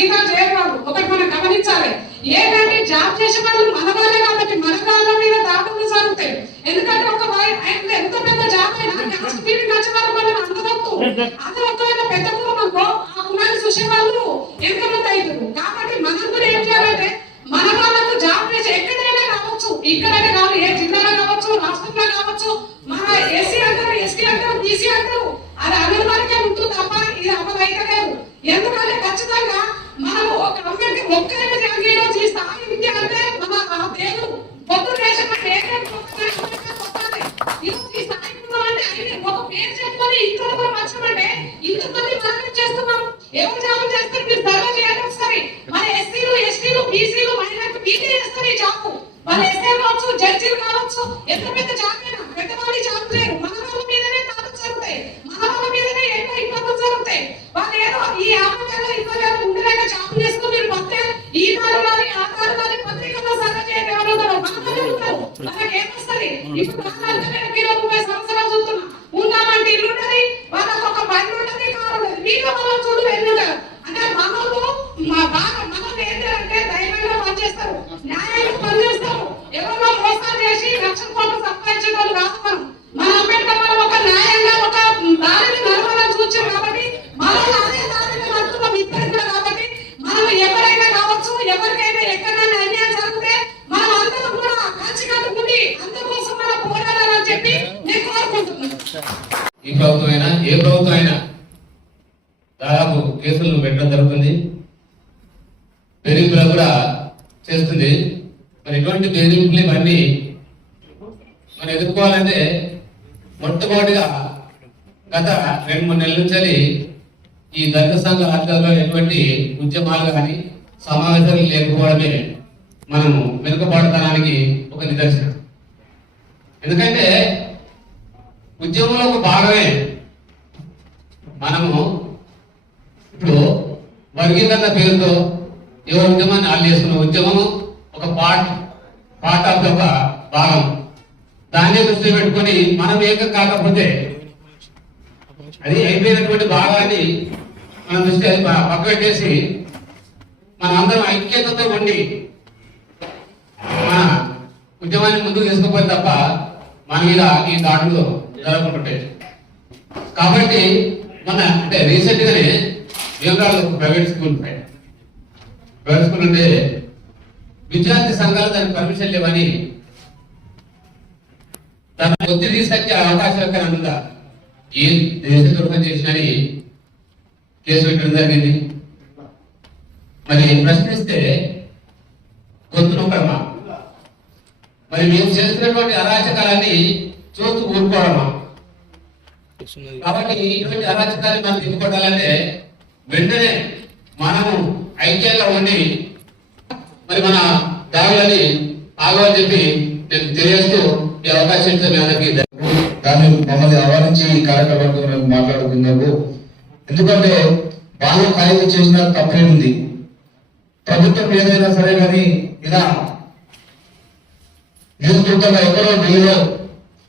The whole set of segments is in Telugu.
జీతాలు చేయకూడదు. ఒకటి మనం గమనించాలి, ఏంటంటే జాబ్ చేసే వాళ్ళు మన వాళ్ళే కాబట్టి మన కాళ్ళ మీద దాడులు జరుగుతాయి. ఎందుకంటే ఒక ఎంత పెద్ద జాబ్ అయినా నచ్చిన వాళ్ళు అందరూ అది ఒకవేళ పెద్ద కులం అనుకో ఆ కులాన్ని చూసే వాళ్ళు ఎంతమంది అవుతారు. కాబట్టి మనం కూడా ఏం చేయాలంటే మన వాళ్ళకు జాబ్ చేసి ఎక్కడైనా కావచ్చు, ఇక్కడైనా కాదు, ఏ జిల్లాలో కావచ్చు, రాష్ట్రంలో కావచ్చు, మన ఎస్సీ అంటారు, ఎస్టీ అంటారు, బీసీ అంటారు, అది అమలు వరకే ఉంటుంది తప్ప ఇది అమలు అయితే లేదు. ఎందుకంటే ఖచ్చితంగా మనం ఒక అమ్మాయికి ఒక్కరైనా ఈ స్థాయి విద్య అంటే మన దేవుడు పొద్దు దేశం అంటే ఈ స్థాయి అంటే ఒక పేరు చెప్పుకొని ఇంట్లో కూడా మార్చమంటే ఇంతమంది మనం చేస్తున్నాం. ఎవరు జాబ్ చేస్తారు మీరు సర్వే చేయాలి ఒకసారి. మన ఎస్సీలు ఎస్టీలు బీసీలు మైనారిటీ వీకే చేస్తారు ఈ జాబ్. మన ఎస్ఐ కావచ్చు, జడ్జీలు కావచ్చు, ఎంత పెద్ద జాబ్ అయినా పెద్దవాళ్ళు జాబ్ లేరు. మన వాళ్ళ మీదనే దాడులు జరుగుతాయి, మన వాళ్ళ మీదనే ఎన్నో ఇబ్బందులు జరుగుతాయి. వాళ్ళు ఏదో ఈ 50,000 ఉండలేక జాబ్ చేసుకుని మీరు వస్తే ఈ నాడు కానీ ఆ నాడు కానీ పత్రికల్లో సర్వే చేయండి. ఎవరు ఉంటారు మనకి ఏమొస్తుంది? ఇప్పుడు మీరు 30 సంవత్సరాలు చూస్తున్నా ఉన్నామంటే ఇల్లు ఉంటది, వాళ్ళకి ఒక బండి ఉంటది, కారు ఉంటది, మీకు వాళ్ళ చూడు ఎన్ని ఉంటారు. అంటే మనోళ్ళు మనల్ని ఏంటంటే ధైర్యంగా పనిచేస్తారు, న్యాయంగా పనిచేస్తారు. ఎవరో మోసాలు చేసి లక్షల కోట్లు సంపాదించే వాళ్ళు కాదు. మన అంబేద్కర్ మనం ఒక న్యాయంగా ఒక దారిని నడవాలని చూసాం కాబట్టి మనం అదే దారిని నడుతున్నాం ఇద్దరు కాబట్టి మనం ఎవరైనా కావచ్చు, ఎవరికైనా ఎక్కడైనా అన్యాయం జరిగితే మనం అందరం కూడా కలిసి కట్టుకుని అందరి కోసం మనం పోరాడాలని చెప్పి నేను కోరుకుంటున్నాను. ఈ ప్రభుత్వం అయినా ఏ ప్రభుత్వం అయినా దాదాపు కేసులను పెట్టడం జరుగుతుంది, బెదిరింపులు కూడా చేస్తుంది. మరి ఇటువంటి బెదిరింపులు ఇవన్నీ మనం ఎదుర్కోవాలంటే మొట్టమొదటిగా గత 2-3 నెలల నుంచి ఈ దళిత సంఘ ఆధ్వర్యంలో ఎటువంటి ఉద్యమాలు కానీ సమావేశాలు లేకపోవడమే మనము వెనుకబాటుతనానికి ఒక నిదర్శనం. ఎందుకంటే ఉద్యమంలో ఒక భాగమే మనము ఇప్పుడు వర్గీకరణ పేరుతో ఏ ఉద్యమాన్ని ఆల్ చేసుకున్న ఉద్యమము ఒక పార్ట్ ఆఫ్ ఒక భాగం. దాన్ని దృష్టి పెట్టుకొని మనం ఏకం కాకపోతే అది అయిపోయినటువంటి భాగాన్ని మనం దృష్టి పక్క పెట్టేసి మన అందరం ఐక్యతతో ఉండి మన ఉద్యమాన్ని ముందుకు తీసుకుపోతే తప్ప మన మీద ఈ దాడులు జరగకుంటుంటాయి. కాబట్టి మన అంటే రీసెంట్ గానే వేమరాళ్ళు ప్రైవేట్ స్కూల్ అంటే విద్యార్థి సంఘాలు దానికి పర్మిషన్ లేవని దాన్ని ఒత్తిడి తీసుకొచ్చే అవకాశం ఎక్కడ ఉందా? ఏ దేశ ద్రోహం చేసినని కేసు పెట్టడం జరిగింది. మరి ప్రశ్నిస్తే గొంతు నొక్కడమా? మరి మేము చేస్తున్నటువంటి అరాచకాలన్నీ చూస్తూ ఊరుకోవడమా? కాబట్టి ఇటువంటి అరాచకాన్ని మనం ఎదుర్కొనాలంటే వెంటనే మనము ఐక్యంగా ఉండి మరి మన దావులని ఆగమని చెప్పి నేను తెలియజేస్తూ ఈ అవకాశం దాన్ని మమ్మల్ని ఆహ్వానించి ఈ కార్యక్రమంతో మాట్లాడుతున్నారు. ఎందుకంటే వాళ్ళు ఖాళీ చేసిన తప్పే ఉంది. ప్రభుత్వం ఏదైనా సరే కానీ ఇలా నిరుద్యోగంగా ఎక్కడో ఢిల్లీలో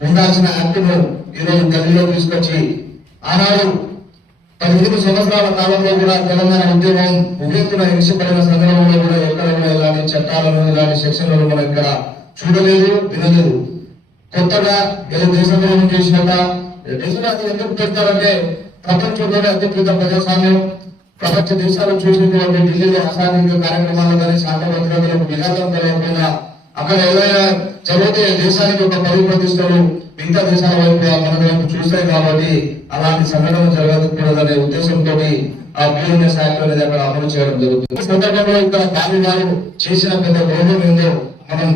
ఉండాల్సిన యాక్ట్ను ఈరోజు గల్లీలో తీసుకొచ్చి ఆనాడు 15 సంవత్సరాల కాలంలో కూడా తెలంగాణ ఉద్యమం ఉవ్వెత్తున హింసపడిన సందర్భంలో కూడా ఎక్కడ కూడా ఇలాంటి చట్టాలను ఇలాంటి సెక్షన్లను మనం ఇక్కడ చూడలేదు, వినలేదు. కొత్తగా ఏదో దేశంలో చేసినట్ట దేశంలో అది ఎందుకు పెడతారంటే ప్రపంచంలోనే అతిపెద్ద ప్రజాస్వామ్యం ప్రపంచ దేశాలు చూసినటువంటి ఢిల్లీలో అసాంఘిక కార్యక్రమాలు కానీ శాంత భద్రతలకు విఘాతం కలగకుండా అక్కడ ఏదైనా జరిగితే దేశానికి ఒక పరువు ప్రతిష్టలు మిగతా దేశాల వైపు మన వైపు చూస్తాయి. కాబట్టి అలాంటి సంఘటన జరగకూడదనే ఉద్దేశంతో ఆ బిఎన్ఎస్ యాక్ట్ అనేది అక్కడ అమలు చేయడం జరుగుతుంది. ఈ సందర్భంలో ఇక్కడ బాబు గారు చేసిన పెద్ద గౌరవం ఏందో మనం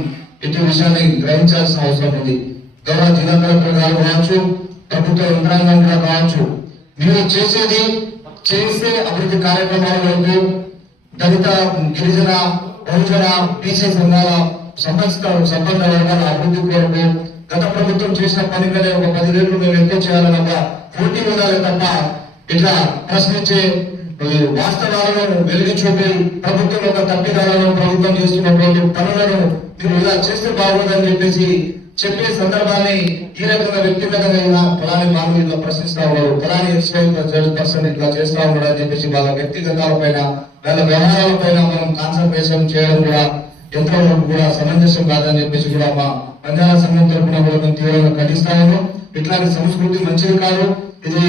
ఇటు విషయాన్ని గ్రహించాల్సిన అవసరం ఉంది. గౌరవ జిల్లా కలెక్టర్ గారు కావచ్చు, ప్రభుత్వ యంత్రాంగం కూడా కావచ్చు, మీరు చేసేది చేసే అభివృద్ధి కార్యక్రమాల వైపు దళిత, గిరిజన, బహుజన, బీసీ సంఘాల సంబంధ వర్గాల అభివృద్ధి కొరకు గత ప్రభుత్వం చేసిన పని కంటే ఒక 10 రెట్లు మేము ఎక్కువ చేయాలని ఒక పోటీ ఉండాలి తప్ప ఇట్లా ప్రశ్నించే వాస్తవాలను వెలిగి చూపి ప్రభుత్వం ఒక తప్పిదాలను ప్రభుత్వం చేస్తున్నటువంటి పనులను మీరు ఇలా చేస్తే బాగుందని చెప్పేసి చెప్పే సందర్భాన్ని ఈ రకంగా వ్యక్తిగతంగా ఫలాని వాళ్ళు ఇట్లా ప్రశ్నిస్తా ఉన్నారు, ఫలాని పర్సన్ ఇట్లా చేస్తా ఉన్నాడు అని చెప్పేసి వాళ్ళ వ్యక్తిగతాల పైన వాళ్ళ వ్యవహారాల పైన మనం కాన్సన్ట్రేషన్ చేయడం కూడా ఎంతో కూడా సమంజసం కాదని చెప్పేసి కూడా మా బంజారా సంఘం తరఫున కూడా మేము తీవ్రంగా ఖండిస్తా ఉన్నాం. ఇట్లాంటి సంస్కృతి మంచిది కాదు. ఇది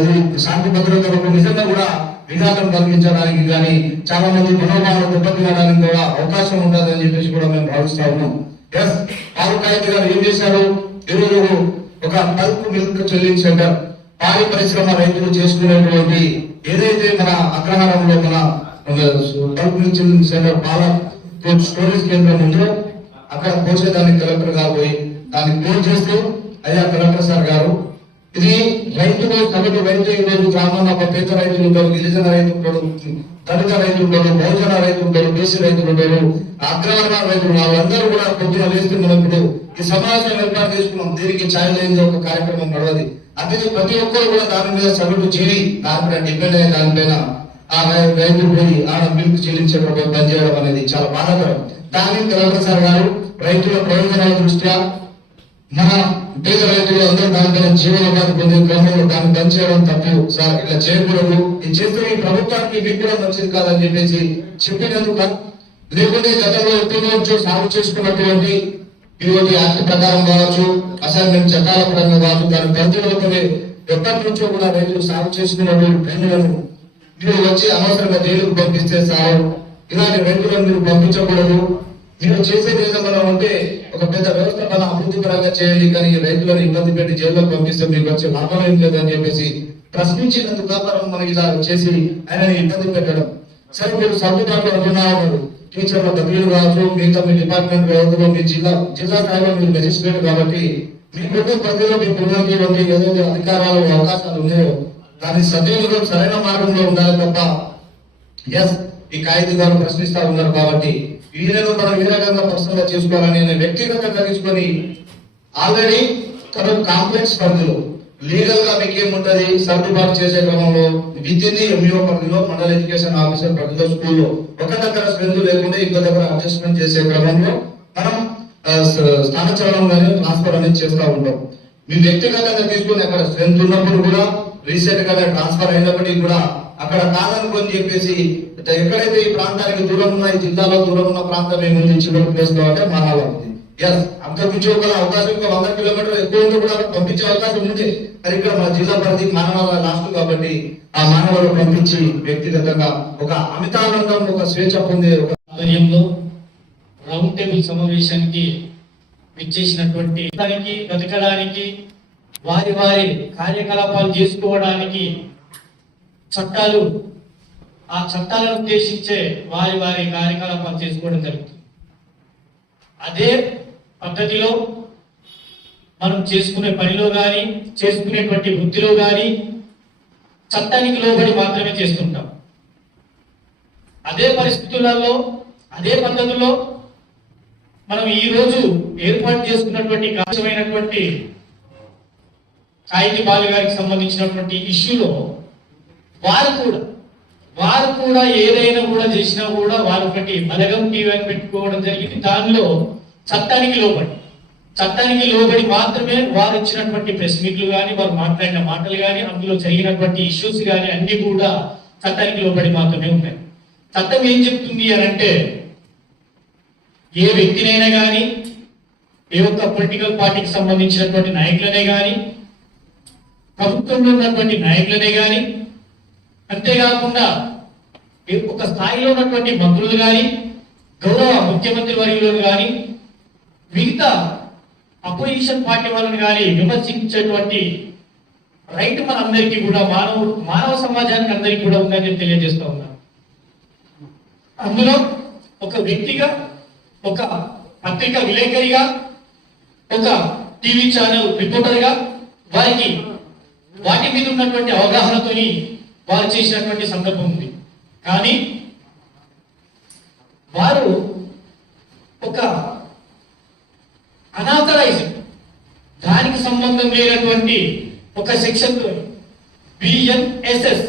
ఇది శాంతి భద్రతలకు నిజంగా కూడా విఘాతం కలిగించడానికి కానీ చాలా మంది మనోభావాలు దెబ్బతినడానికి కూడా అవకాశం ఉంటుందని చెప్పేసి కూడా మేము భావిస్తా ఉన్నాం. ఎస్ ఫారూక్ ఖైదీ గారు ఏం చేశారు? ఈరోజు ఒక బల్క్ మిల్క్ చెల్లింగ్ సెంటర్ పాడి పరిశ్రమ రైతులు చేసుకునేటువంటి ఏదైతే మన అగ్రహారంలో మన బల్క్ మిల్క్ చెల్లింగ్ సెంటర్ పాల స్టోరేజ్ కేంద్రం ఉందో అక్కడ పోసేదానికి కలెక్టర్ గారు పోయి దాన్ని క్లోజ్ చేస్తూ, అయ్యా కలెక్టర్ సార్ గారు, ఇది రైతులు సగటు రైతు ఈరోజు గ్రామంలో ఒక పేద రైతులు ఉంటారు, గిరిజన రైతులు ఉంటారు, దళిత రైతులు ఉంటారు, బహుజన రైతులు ఉంటారు, బీసీ రైతులు ఉంటారు, అగ్రవర్ణ రైతులు, వాళ్ళందరూ కూడా పొద్దున లేస్తే మనం ఇప్పుడు ఈ సమావేశం ఏర్పాటు చేసుకున్నాం. దీనికి ఛాయ్ లేని ఒక కార్యక్రమం నడవది. అందుకే ప్రతి ఒక్కరు కూడా దాని మీద సగటు చేరి దాని మీద డిపెండ్ అయ్యే దానిపైన ఆ రైతులు పోయి ఆడ మిల్క్ చెల్లించడం బంద్ చేయడం అనేది చాలా బాధాకరం. దాన్ని కలెక్టర్ సార్ గారు రైతుల ప్రయోజనాల దృష్ట్యా మన పేద రైతులు అందరూ దానిపైన జీవనోపాధి పొందే క్రమంలో దాన్ని బంద్ చేయడం తప్పు సార్, ఇలా చేయకూడదు, ఇది చేస్తే ఈ ప్రభుత్వానికి మీకు కూడా మంచిది కాదని చెప్పేసి చెప్పినందుకు, లేకుంటే గతంలో ఎప్పుడో సాగు చేసుకున్నటువంటి ఈరోజు యాక్ట్ ప్రకారం కావచ్చు, అసైన్మెంట్ చట్టాల పరంగా కావచ్చు, దాని పరిధిలో ఎప్పటి నుంచో కూడా రైతులు సాగు చేసుకున్నటువంటి భూములను మీరు వచ్చి అనవసరంగా జైలుకు పంపిస్తే సార్, ఇలాంటి రైతులను మీరు పంపించకూడదు. మీరు చేసేది ఏదైనా ఉంటే ఒక పెద్ద వ్యవస్థ మన అభివృద్ధి పరంగా చేయండి, కానీ ఈ రైతులను ఇబ్బంది పెట్టి జైల్లోకి పంపిస్తే మీకు వచ్చే లాభం ఏం లేదని చెప్పేసి ప్రశ్నించినందుకు కారణం మనకి ఇలా చేసి ఆయనని ఇబ్బంది పెట్టడం. సరే మీరు సర్దుబాట్లు అంటున్నారు, టీచర్ల బదిలీలు కావచ్చు, మిగతా మీ డిపార్ట్మెంట్ వ్యవస్థలో మీ జిల్లా స్థాయిలో మీరు మెజిస్ట్రేట్ కాబట్టి మీకుంటే పరిధిలో మీ పిల్లలకి ఏదైతే అధికారాలు అవకాశాలు ఉన్నాయో దాని సద్వినియోగం సరైన మార్గంలో ఉండాలి తప్ప ఎస్ ఈ ఖైదీ గారు ప్రశ్నిస్తా ఉన్నారు కాబట్టి వీళ్ళను మనం ఏ రకంగా పర్సనల్ గా చేసుకోవాలని వ్యక్తిగతంగా తీసుకొని ఆల్రెడీ తన కాంప్లెక్స్ పరిధిలో లీగల్ గా మీకేముంటది సర్దుబాటు చేసే క్రమంలో విద్యని ఎంఈఓ పరిధిలో మండల ఎడ్యుకేషన్ ఆఫీసర్ పరిధిలో స్కూల్లో ఒక దగ్గర స్ట్రెంత్ లేకుండా ఇంకో దగ్గర అడ్జస్ట్మెంట్ చేసే క్రమంలో మనం స్థానచలనం కానీ ట్రాన్స్ఫర్ అనేది చేస్తూ ఉంటాం. మీ వ్యక్తిగతంగా తీసుకుని అక్కడ స్ట్రెంత్ ఉన్నప్పుడు కూడా రీసెంట్ గా ట్రాన్స్ఫర్ అయినప్పటికీ కూడా అక్కడ కాదనుకొని చెప్పేసి ఎక్కడైతే ఈ ప్రాంతానికి దూరం ఉన్న ఈ జిల్లాలో దూరం ఉన్న ప్రాంతం ఏమి చివరి ప్లేస్ లో అంటే మానవాళి ఎస్ అంతకుమించి ఒక అవకాశం ఇంకా 100 కిలోమీటర్లు ఎక్కువ కూడా పంపించే అవకాశం ఉంది. కానీ ఇక్కడ మన జిల్లా పరిధి మానవాళ లాస్ట్ కాబట్టి ఆ మానవాళ్ళు పంపించి వ్యక్తిగతంగా ఒక అమితానందం ఒక స్వేచ్ఛ పొందే ఆధ్వర్యంలో రౌండ్ టేబుల్ సమావేశానికి విచ్చేసినటువంటి దానికి బతకడానికి వారి వారి కార్యకలాపాలు చేసుకోవడానికి చట్టాలు ఆ చట్టాలను ఉద్దేశించే వారి వారి కార్యకలాపాలు చేసుకోవడం జరుగుతుంది. అదే పద్ధతిలో మనం చేసుకునే పనిలో కానీ చేసుకునేటువంటి వృత్తిలో కానీ చట్టానికి లోబడి మాత్రమే చేస్తుంటాం. అదే పరిస్థితులలో అదే పద్ధతిలో మనం ఈ రోజు ఏర్పాటు చేసుకున్నటువంటి కారణమైనటువంటి ఖైదీ బాలు గారికి సంబంధించినటువంటి ఇష్యూలో వారు కూడా ఏదైనా కూడా చేసినా కూడా వారు ఒకటి బలగం టీవీ అని పెట్టుకోవడం జరిగింది. దానిలో చట్టానికి లోబడి మాత్రమే వారు ఇచ్చినటువంటి ప్రెస్ మీట్లు కానీ వారు మాట్లాడిన మాటలు కానీ అందులో జరిగినటువంటి ఇష్యూస్ కానీ అన్ని కూడా చట్టానికి లోబడి మాత్రమే ఉన్నాయి. చట్టం ఏం చెప్తుంది అని అంటే ఏ వ్యక్తినైనా కానీ ఏ ఒక్క పొలిటికల్ పార్టీకి సంబంధించినటువంటి నాయకులనే కానీ ప్రభుత్వంలో ఉన్నటువంటి నాయకులనే కానీ అంతేకాకుండా ఒక స్థాయిలో ఉన్నటువంటి మంత్రులు కానీ గౌరవ ముఖ్యమంత్రి వర్యులను కానీ మిగతా అపోజిషన్ పార్టీ వాళ్ళని కానీ విమర్శించేటువంటి రైట్ మనందరికీ కూడా మానవ సమాజానికి అందరికీ కూడా ఉందని తెలియజేస్తూ ఉన్నాను. అందులో ఒక వ్యక్తిగా ఒక పత్రిక విలేకరిగా ఒక టీవీ ఛానల్ రిపోర్టర్గా వాటి మీద ఉన్నటువంటి అవగాహనతోని వారు చేసినటువంటి సందర్భం ఉంది. కానీ వారు ఒక అనాథరైజ్డ్ దానికి సంబంధం లేనటువంటి ఒక సెక్షన్ తో బిఎన్ఎస్ఎస్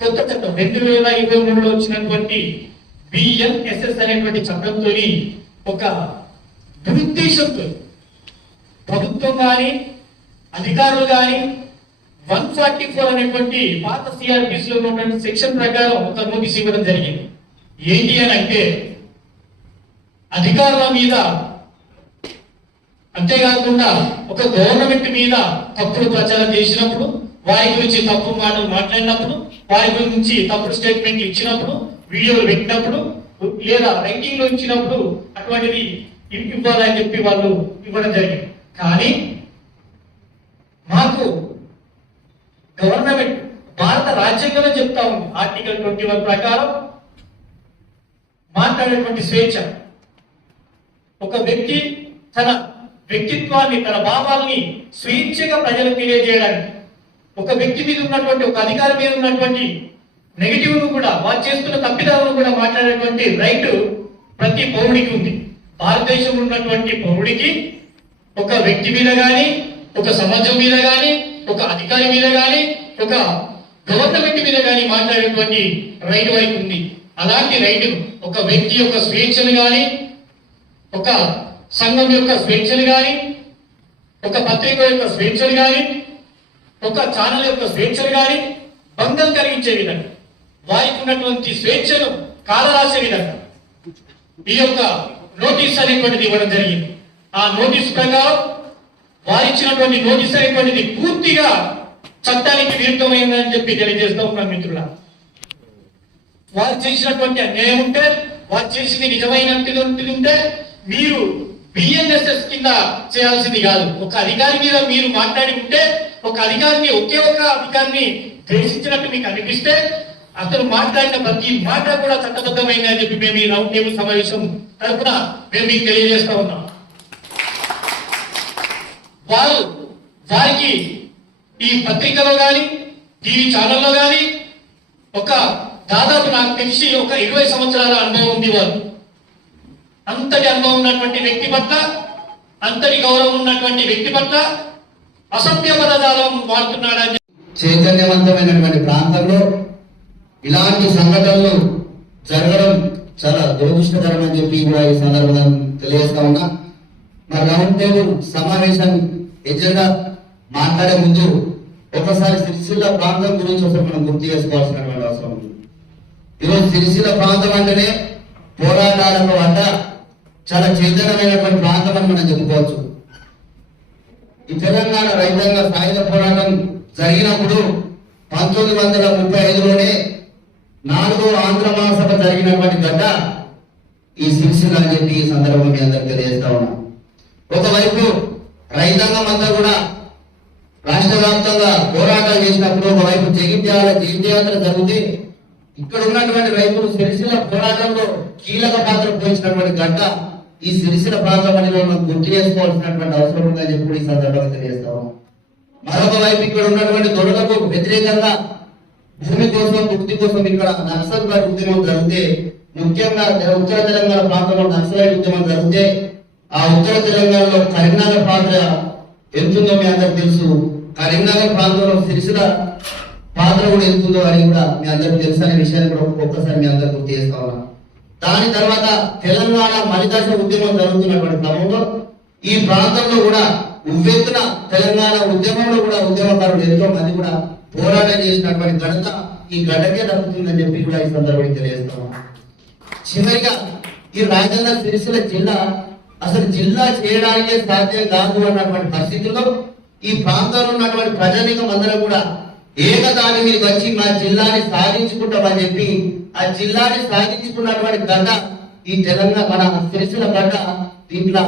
కొత్త చట్టం 2023లో వచ్చినటువంటి బిఎన్ఎస్ఎస్ అనేటువంటి చట్టంతో ఒక దురుద్దేశంతో ప్రభుత్వం కానీ అధికారులు కానీ 144 అనేటువంటి పాత సిఆర్పిస్ లో ఉన్నటువంటి సెక్షన్ ప్రకారం ఒక నోటీస్ ఇవ్వడం జరిగింది. ఏంటి అని అంటే అధికారుల మీద, అంతేకాకుండా ఒక గవర్నమెంట్ మీద తప్పుడు ప్రచారం చేసినప్పుడు, వారి గురించి తప్పు మాటలు మాట్లాడినప్పుడు, వారి గురించి తప్పుడు స్టేట్మెంట్లు ఇచ్చినప్పుడు, వీడియోలు పెట్టినప్పుడు లేదా రైటింగ్ లో ఇచ్చినప్పుడు అటువంటిది ఇవ్వాలని చెప్పి వాళ్ళు ఇవ్వడం జరిగింది. కానీ మాకు గవర్నమెంట్ భారత రాజ్యాంగంలో చెప్తా ఉంది, ఆర్టికల్ 21 ప్రకారం మాట్లాడేటువంటి స్వేచ్ఛ. ఒక వ్యక్తి తన వ్యక్తిత్వాన్ని, తన భావాలని స్వేచ్ఛగా ప్రజలకు తెలియజేయడానికి, ఒక వ్యక్తి మీద ఉన్నటువంటి, ఒక అధికారి మీద ఉన్నటువంటి నెగిటివ్ ను కూడా, వారు చేస్తున్న తప్పిదాలను కూడా మాట్లాడేటువంటి రైట్ ప్రతి పౌరుడికి ఉంది. భారతదేశంలో ఉన్నటువంటి పౌరుడికి ఒక వ్యక్తి మీద కానీ, ఒక సమాజం మీద కానీ, ఒక అధికారి మీద కానీ, ఒక గవర్నమెంట్ మీద కానీ మాట్లాడేటువంటి రైట్ వారికి ఉంది. అలాంటి రైట్ ఒక వ్యక్తి యొక్క స్వేచ్ఛను కానీ, ఒక సంఘం యొక్క స్వేచ్ఛను కానీ, ఒక పత్రిక యొక్క స్వేచ్ఛను కానీ, ఒక ఛానల్ యొక్క స్వేచ్ఛను కానీ భంగం కలిగించే విధంగా, వారికి ఉన్నటువంటి స్వేచ్ఛను కాలరాసే విధంగా ఈ యొక్క నోటీస్ అనేటువంటిది ఇవ్వడం జరిగింది. ఆ నోటీస్ ప్రకారం వారు ఇచ్చినటువంటి నోటీస్ అనేటువంటిది పూర్తిగా చట్టానికి విరుద్ధమైందని చెప్పి తెలియజేస్తూ ఉన్నాం మిత్రుల. వారు చేసినటువంటి అన్యాయం ఉంటే, వారు చేసింది నిజమైనటువంటి ఉంటే మీరు బిఎన్ఎస్ఎస్ కింద చేయాల్సింది కాదు. ఒక అధికారి మీద మీరు మాట్లాడి ఉంటే, ఒక అధికారిని, ఒకే ఒక అధికారిని ద్వేషించినట్టు మీకు అనిపిస్తే, అతను మాట్లాడిన ప్రతి మాట కూడా చట్టబద్ధమైంది అని చెప్పి మేము ఈ రౌండ్ టేబుల్ సమావేశం తరఫున మేము మీకు తెలియజేస్తా ఉన్నాం. వారికి ఈ పత్రికలో కానీ, టీవీ ఛానల్లో కానీ ఒక దాదాపు నాకు తెలిసి ఒక 20 సంవత్సరాల అనుభవం ఉంది. వారు అంతటి అనుభవం ఉన్నటువంటి వ్యక్తి పట్ల, అంతటి గౌరవం ఉన్నటువంటి వ్యక్తి పట్ల అసభ్య పదజాలం వాడుతున్నాడని చైతన్యవంతమైనటువంటి ప్రాంతంలో ఇలాంటి సంఘటనలు జరగడం చాలా దురదృష్టకరం అని చెప్పి కూడా ఈ సందర్భంగా తెలియజేస్తా ఉన్నా. మరి రౌండ్ టేబుల్ సమావేశం ఎజెండా మాట్లాడే ముందు ఒకసారి సిరిసిల్ల ప్రాంతం గురించి ఒకసారి మనం గుర్తు చేసుకోవాల్సినటువంటి అవసరం ఉంది. ఈరోజు సిరిసిల్ల ప్రాంతం అంటేనే పోరాటాలకు అడ్డ చాలా చైతన్యమైనటువంటి ప్రాంతం అని మనం చెప్పుకోవచ్చు. ఈ తెలంగాణ రైతాంగ సాయుధ పోరాటం జరిగినప్పుడు 1935లోనే 4వ ఆంధ్ర మహాసభ జరిగినటువంటి గడ్డ ఈ సిరిసిల్ల అని చెప్పి ఈ సందర్భంగా మీ అందరికీ తెలియజేస్తా ఉన్నా. ఒకవైపు రైతాంగం అంతా కూడా రాష్ట్ర వ్యాప్తంగా పోరాటాలు చేసినప్పుడు, ఒకవైపు జగిత్యాల జయంతియాత్ర జరిగితే ఇక్కడ ఉన్నటువంటి రైతులు సిరిసిల్ల పోరాటంలో కీలక పాత్ర పోషించినటువంటి గడ్డ ఈ సిరిసిల్ల ప్రాంతం అనేది మనం గుర్తు చేసుకోవాల్సినటువంటి అవసరం ఉందని చెప్పి ఈ సందర్భంగా తెలియజేస్తాము. మరొక వైపు ఇక్కడ ఉన్నటువంటి దొరలకు వ్యతిరేకంగా భూమి కోసం, ముక్తి కోసం ఇక్కడ నక్సలైట్ ఉద్యమం జరిగితే, ముఖ్యంగా ఉత్తర తెలంగాణ ప్రాంతంలో నక్సలైట్ ఉద్యమం జరిగితే ఆ ఉత్తర తెలంగాణలో కరీంనగర్ పాత్ర ఎంతుందో మీ అందరికి తెలుసు. కరీంనగర్ ప్రాంతంలో సిరిసిల్ల పాత్ర కూడా ఎంతుందో అని కూడా మీ అందరికి తెలుసు అనే విషయాన్ని కూడా ఒక్కొక్కసారి మీ అందరికి గుర్తు చేస్తా ఉన్నా. దాని తర్వాత తెలంగాణ మలిదశ ఉద్యమం జరుగుతున్నటువంటి క్రమంలో ఈ ప్రాంతంలో కూడా ఉవ్వెత్తున తెలంగాణ ఉద్యమంలో కూడా ఉద్యమకారులు ఎంతో మంది కూడా పోరాటం చేసినటువంటి ఘనత ఈ గడ్డకే దక్కుతుందని చెప్పి కూడా ఈ సందర్భంగా తెలియజేస్తా ఉన్నా. చివరిగా ఈ రాజన్న సిరిసిల్ల జిల్లా అసలు జిల్లా చేయడానికే సాధ్యం కాదు అన్నటువంటి పరిస్థితుల్లో ఈ ప్రాంతంలో ఉన్నటువంటి ప్రజానికం అందరూ కూడా ఏకదాని మీద వచ్చి మా జిల్లాని సాధించుకుంటామని చెప్పి ఆ జిల్లాని సాధించుకున్నటువంటి గడ్డ ఈ తెలంగాణ మన సిరిసిల్ల గడ్డ. దీంట్లో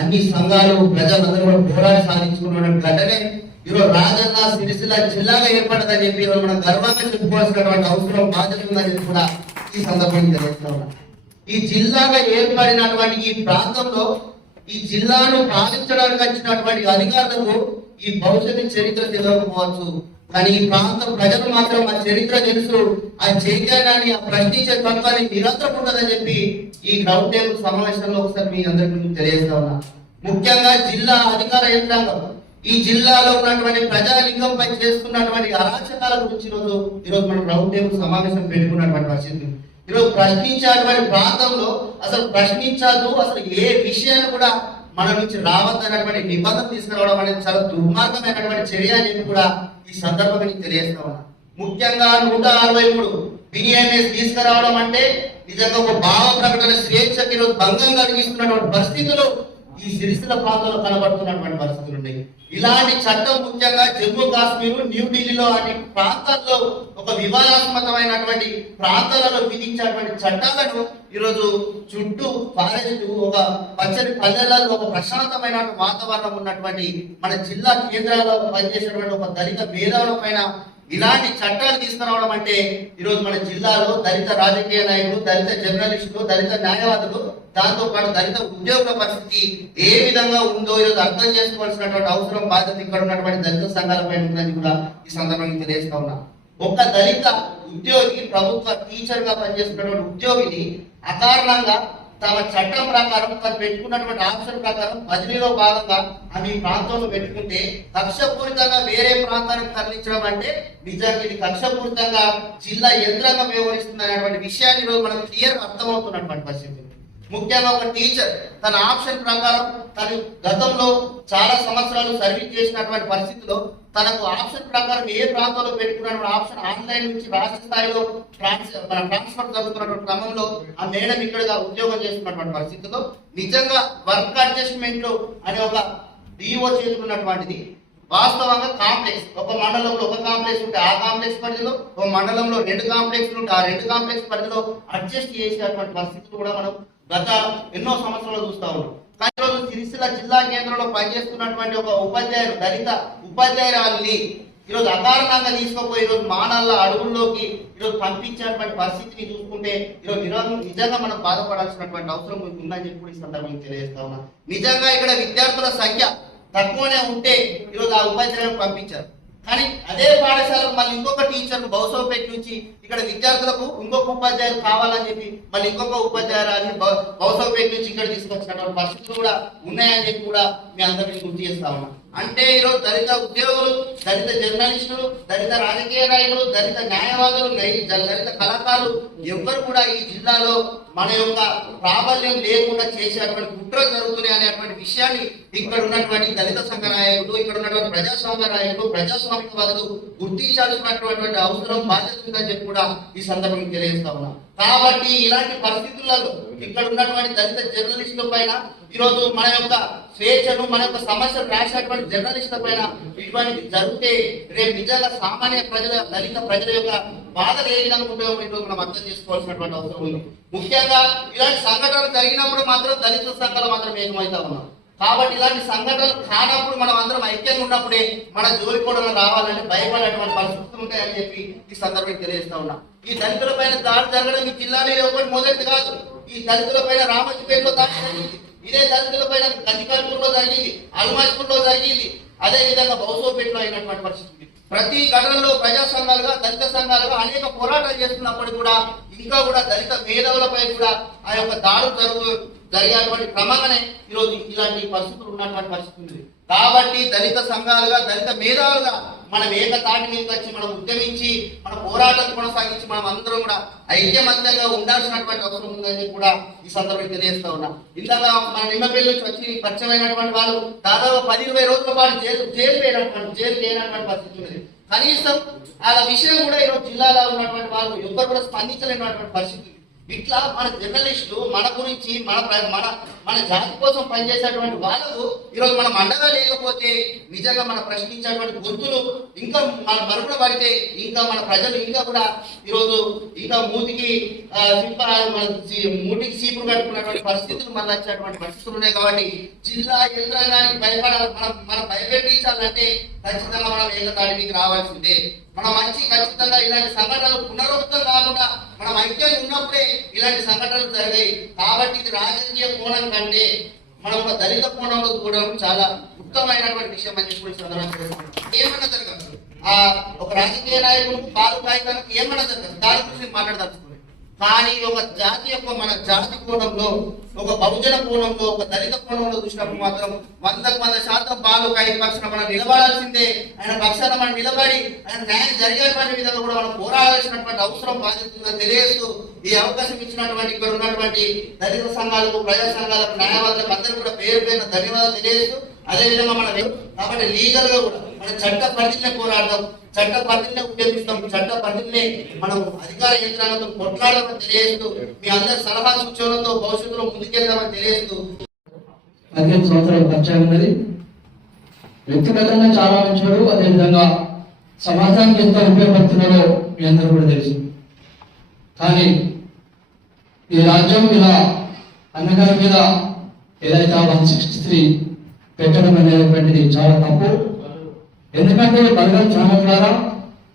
అన్ని సంఘాలు, ప్రజలందరూ కూడా పోరాడి సాధించుకున్నటువంటి గడ్డనే ఈరోజు రాజన్న సిరిసిల్ల జిల్లాగా ఏర్పడదని చెప్పి ఈరోజు మనం గర్వంగా చెప్పుకోవాల్సినటువంటి అవసరం, బాధ్యత ఉందని చెప్పి కూడా ఈ సందర్భంగా తెలియజేస్తా ఉన్నా. ఈ జిల్లాగా ఏర్పడినటువంటి ఈ ప్రాంతంలో ఈ జిల్లాను పాలించడానికి వచ్చినటువంటి అధికారులకు ఈ భవిష్యత్తు చరిత్ర తెలియకపోవచ్చు, కానీ ఈ ప్రాంతం ప్రజలు మాత్రం ఆ చరిత్ర తెలుసు. ఆ చైతన్యాన్ని, ఆ ప్రశ్నించే తత్వాన్ని నిరంతరం ఉంటుందని చెప్పి ఈ రౌండ్ టేబుల్ సమావేశంలో ఒకసారి మీ అందరికీ తెలియజేస్తా ఉన్నా. ముఖ్యంగా జిల్లా అధికార యంత్రాంగం ఈ జిల్లాలో ఉన్నటువంటి ప్రజాలింగంపై చేస్తున్నటువంటి అరాచకాల గురించి ఈరోజు మనం రౌండ్ టేబుల్ సమావేశం పెట్టుకున్నటువంటి పరిస్థితి. ఈరోజు ప్రశ్నించేటువంటి ప్రాంతంలో అసలు ప్రశ్నించద్దు, అసలు ఏ విషయాన్ని కూడా మన నుంచి రావద్దన్నటువంటి నిబంధన తీసుకురావడం అనేది చాలా దుర్మార్గమైనటువంటి చర్య అని చెప్పి కూడా ఈ సందర్భంగా నేను తెలియజేస్తా ఉన్నా. ముఖ్యంగా 163 బిఎంఎస్ తీసుకురావడం అంటే నిజంగా ఒక భావ ప్రకటన స్వేచ్ఛకి ఈరోజు భంగం కలిగిస్తున్నటువంటి పరిస్థితులు ఈ సిరిసిల్ల ప్రాంతంలో కనబడుతున్నటువంటి పరిస్థితులు ఉన్నాయి. ఇలాంటి చట్టం ముఖ్యంగా జమ్మూ కాశ్మీర్, న్యూఢిల్లీలో అనే ప్రాంతాల్లో ఒక వివాదాస్పదమైనటువంటి ప్రాంతాలలో విధించినటువంటి చట్టాలను ఈరోజు చుట్టూ ఫారెస్ట్ ఒక పచ్చని పల్లెలలో ఒక ప్రశాంతమైన వాతావరణం ఉన్నటువంటి మన జిల్లా కేంద్రాల్లో పనిచేసినటువంటి ఒక దళిత మేధావుల పైన ఇలాంటి చట్టాలు తీసుకురావడం అంటే ఈరోజు మన జిల్లాలో దళిత రాజకీయ నాయకులు, దళిత జర్నలిస్టులు, దళిత న్యాయవాదులు, దాంతో పాటు దళిత ఉద్యోగుల పరిస్థితి ఏ విధంగా ఉందో ఈరోజు అర్థం చేసుకోవాల్సినటువంటి అవసరం, బాధ్యత ఇక్కడ ఉన్నటువంటి దళిత సంఘాలపై ఉందని కూడా ఈ సందర్భంగా తెలియజేస్తా ఉన్నా. ఒక దళిత ఉద్యోగి, ప్రభుత్వ టీచర్ గా పనిచేస్తున్నటువంటి ఉద్యోగిని అకారణంగా తమ చట్టం ప్రకారం తను పెట్టుకున్నటువంటి ఆప్షన్ ప్రకారం బదిలీలో భాగంగా ఆమె ప్రాంతంలో పెట్టుకుంటే కక్షపూరితంగా వేరే ప్రాంతానికి తరలించడం అంటే నిజానికి ఇది కక్షపూరితంగా జిల్లా యంత్రాంగం వ్యవహరిస్తుంది అనేటువంటి విషయాన్ని ఈరోజు మనకు క్లియర్ అర్థమవుతున్నటువంటి పరిస్థితి. ముఖ్యంగా ఒక టీచర్ తన ఆప్షన్ ప్రకారం తను గతంలో చాలా సంవత్సరాలు సర్వీస్ చేసినటువంటి పరిస్థితిలో తనకు ఆప్షన్ ప్రకారం ఏ ప్రాంతంలో పెట్టుకున్నటువంటి ఆప్షన్ ఆన్లైన్ నుంచి రాష్ట్ర స్థాయిలో ట్రాన్స్ఫర్ జరుగుతున్నటువంటి క్రమంలో ఆ మేడం ఇక్కడ ఉద్యోగం చేస్తున్నటువంటి పరిస్థితిలో నిజంగా వర్క్ అడ్జస్ట్మెంట్ అనే ఒక డిఓ చేస్తున్నటువంటిది వాస్తవంగా కాంప్లెక్స్, ఒక మండలంలో ఒక కాంప్లెక్స్ ఉంటే ఆ కాంప్లెక్స్ పరిధిలో, ఒక మండలంలో 2 కాంప్లెక్స్లు ఉంటే ఆ 2 కాంప్లెక్స్ పరిధిలో అడ్జస్ట్ చేసేటువంటి పరిస్థితులు కూడా మనం గత ఎన్నో సంవత్సరాలు చూస్తా ఉన్నాం. కానీ ఈరోజు సిరిసిల్ల జిల్లా కేంద్రంలో పనిచేస్తున్నటువంటి ఒక ఉపాధ్యాయులు, దళిత ఉపాధ్యాయురాలని ఈరోజు అకారణంగా తీసుకుపోయి ఈరోజు మానల్ల అడవుల్లోకి ఈరోజు పంపించేటువంటి పరిస్థితిని చూసుకుంటే ఈరోజు నిజంగా మనం బాధపడాల్సినటువంటి అవసరం ఉందని చెప్పి ఈ సందర్భంగా తెలియజేస్తా ఉన్నా. నిజంగా ఇక్కడ విద్యార్థుల సంఖ్య తక్కువనే ఉంటే ఈరోజు ఆ ఉపాధ్యాయులను పంపించారు. కానీ అదే పాఠశాలకు మళ్ళీ ఇంకొక టీచర్ బౌసవపేట నుంచి ఇక్కడ విద్యార్థులకు ఇంకొక ఉపాధ్యాయులు కావాలని చెప్పి మళ్ళీ ఇంకొక ఉపాధ్యాయురాన్ని బౌసవపేట నుంచి ఇక్కడ తీసుకొచ్చినటువంటి పరిస్థితులు కూడా ఉన్నాయని చెప్పి కూడా మీ అందరికీ గుర్తు చేస్తా ఉన్నా. అంటే ఈరోజు దళిత ఉద్యోగులు, దళిత జర్నలిస్టులు, దళిత రాజకీయ నాయకులు, దళిత న్యాయవాదులు, దళిత కళాకారులు ఎవ్వరు కూడా ఈ జిల్లాలో మన యొక్క ప్రాబల్యం లేకుండా చేసేటువంటి కుట్రలు జరుగుతున్నాయి అనేటువంటి విషయాన్ని ఇక్కడ ఉన్నటువంటి దళిత సంఘ నాయకులు, ఇక్కడ ఉన్నటువంటి ప్రజాస్వామ్య నాయకులు, ప్రజాస్వామికవాదులు గుర్తించాల్సినటువంటి అవసరం, బాధ్యత ఉందని చెప్పి కూడా ఈ సందర్భంగా తెలియజేస్తా ఉన్నా. కాబట్టి ఇలాంటి పరిస్థితులలో ఇక్కడ ఉన్నటువంటి దళిత జర్నలిస్టుల పైన ఈరోజు మన యొక్క స్వేచ్ఛను, మన యొక్క సమస్యలు రాసినటువంటి జర్నలిస్టుల పైన ఇటువంటి జరిగితే రేపు నిజంగా సామాన్య ప్రజల, దళిత ప్రజల యొక్క బాధలు ఏ విధంగా ఉంటాయో ఈరోజు మనం అర్థం చేసుకోవాల్సినటువంటి అవసరం ఉంది. ముఖ్యంగా ఇలాంటి సంఘటనలు జరిగినప్పుడు మాత్రం దళిత సంఘాలు మాత్రం ఏకమవుతా ఉన్నాం. కాబట్టి ఇలాంటి సంఘటనలు కానప్పుడు మనం అందరం ఐక్యంగా ఉన్నప్పుడే మన జోలి కూడా రావాలంటే భయపడేటువంటి పరిస్థితులు ఉంటాయని చెప్పి ఈ సందర్భంగా తెలియజేస్తా ఉన్నా. ఈ దళితుల పైన దాడి జరగడం ఈ జిల్లాలో ఒకటి మొదటిది కాదు. ఈ దళితుల పైన రామజీపేటలో దాడి జరిగింది, ఇదే దళితుల పైన గండికాల్పూర్లో జరిగింది, అల్మాజ్పూర్లో జరిగింది, అదే విధంగా బౌసవపేటలో అయినటువంటి పరిస్థితి. ప్రతి ఘటనలో ప్రజా సంఘాలుగా, దళిత సంఘాలుగా అనేక పోరాటాలు చేస్తున్నప్పటికీ కూడా ఇంకా కూడా దళిత మేధావులపై కూడా ఆ యొక్క దాడులు జరిగేటువంటి క్రమంగానే ఈరోజు ఇలాంటి పరిస్థితులు ఉన్నటువంటి పరిస్థితి ఉంది. కాబట్టి దళిత సంఘాలుగా, దళిత మేధావులుగా మనం ఏకతాటి మీద వచ్చి మనం ఉద్యమించి మన పోరాటాలు కొనసాగించి మనం అందరం కూడా ఐక్యమత్యంగా ఉండాల్సినటువంటి అవసరం ఉందని కూడా ఈ సందర్భంగా తెలియజేస్తా ఉన్నా. ఇందాక మన నిమ్మపల్లి నుంచి వచ్చి పరిచయమైనటువంటి వాళ్ళు దాదాపు 10-20 రోజుల పాటు జైలు చేయనటువంటి పరిస్థితి ఉంది. కనీసం ఆ విషయం కూడా ఈరోజు జిల్లాలో ఉన్నటువంటి వాళ్ళు ఎవ్వరు కూడా స్పందించలేనటువంటి పరిస్థితి. ఇట్లా మన జర్నలిస్టులు మన గురించి మన జాతి కోసం పనిచేసేటువంటి వాళ్ళకు ఈరోజు మనం అండగా లేకపోతే నిజంగా మన ప్రశ్నించేటువంటి గొంతులు ఇంకా మన మరుగున పడితే ఇంకా మన ప్రజలు ఇంకా కూడా ఈరోజు ఇంకా మూతికి సీపులు కట్టుకున్నటువంటి పరిస్థితులు మళ్ళీ వచ్చేటువంటి పరిస్థితులు ఉన్నాయి. కాబట్టి జిల్లా యంత్రాంగానికి మనం భయపెట్టించాలంటే ఖచ్చితంగా మనం ఏకతాటికి రావాల్సిందే. మన మంచి ఖచ్చితంగా ఇలాంటి సంఘటనలు పునరావృతం కాకుండా మనం ఐక్యంగా ఉన్నప్పుడే ఇలాంటి సంఘటనలు జరిగాయి. కాబట్టి ఇది రాజకీయ కోణం కంటే మనం ఒక దళిత కోణంలో చూడడం చాలా ఉత్తమమైనటువంటి విషయం అని చెప్పి ఏమన్నా జరగదు. ఒక రాజకీయ నాయకుడు, పాలు కాగితానికి ఏమన్నా జరగదు, దాని గురించి మాట్లాడదలుచుకోలేదు. కానీ ఒక జాతి యొక్క మన జాతి కోణంలో, ఒక బహుజన కోణంలో, ఒక దళిత కోణంలో చూసినప్పుడు మాత్రం 100% బాలు ఖైదీ పక్షాన మనం నిలబడాల్సిందే. ఆయన పక్షాన మనం నిలబడి ఆయన న్యాయం జరిగేటువంటి విధంగా కూడా మనం పోరాడాల్సినటువంటి అవసరం బాధ్యత తెలియజేస్తూ ఈ అవకాశం ఇచ్చినటువంటి ఇక్కడ ఉన్నటువంటి దళిత సంఘాలకు, ప్రజా సంఘాలకు, న్యాయవాదులకు అందరూ కూడా పేరు పేరున ధన్యవాదాలు తెలియజేస్తూ, అదేవిధంగా మనం కాబట్టి లీగల్ గా కూడా మనం చట్ట పరిధిని పోరాడదాం, చట్ట పరిధిని ఉద్యమిస్తాం, చట్ట పరిధిని మనం అధికార యంత్రాంగంతో కొట్లాడమని తెలియజేస్తూ, మీ అందరి సలహా సూచనలతో భవిష్యత్తులో ముందుకెళ్దామని తెలియజేస్తూ 15 సంవత్సరాల పరిచయం ఉన్నది. వ్యక్తిగతంగా చాలా మంచివాడు, అదేవిధంగా సమాజానికి ఎంత ఉపయోగపడుతున్నాడో మీ అందరూ కూడా తెలుసు. కానీ ఈ రాజ్యం ఇలా అన్నగారి మీద ఏదైతే 163 పెట్టడం అనేటువంటిది చాలా తప్పు. ఎందుకంటే బలగం ఛానల్ ద్వారా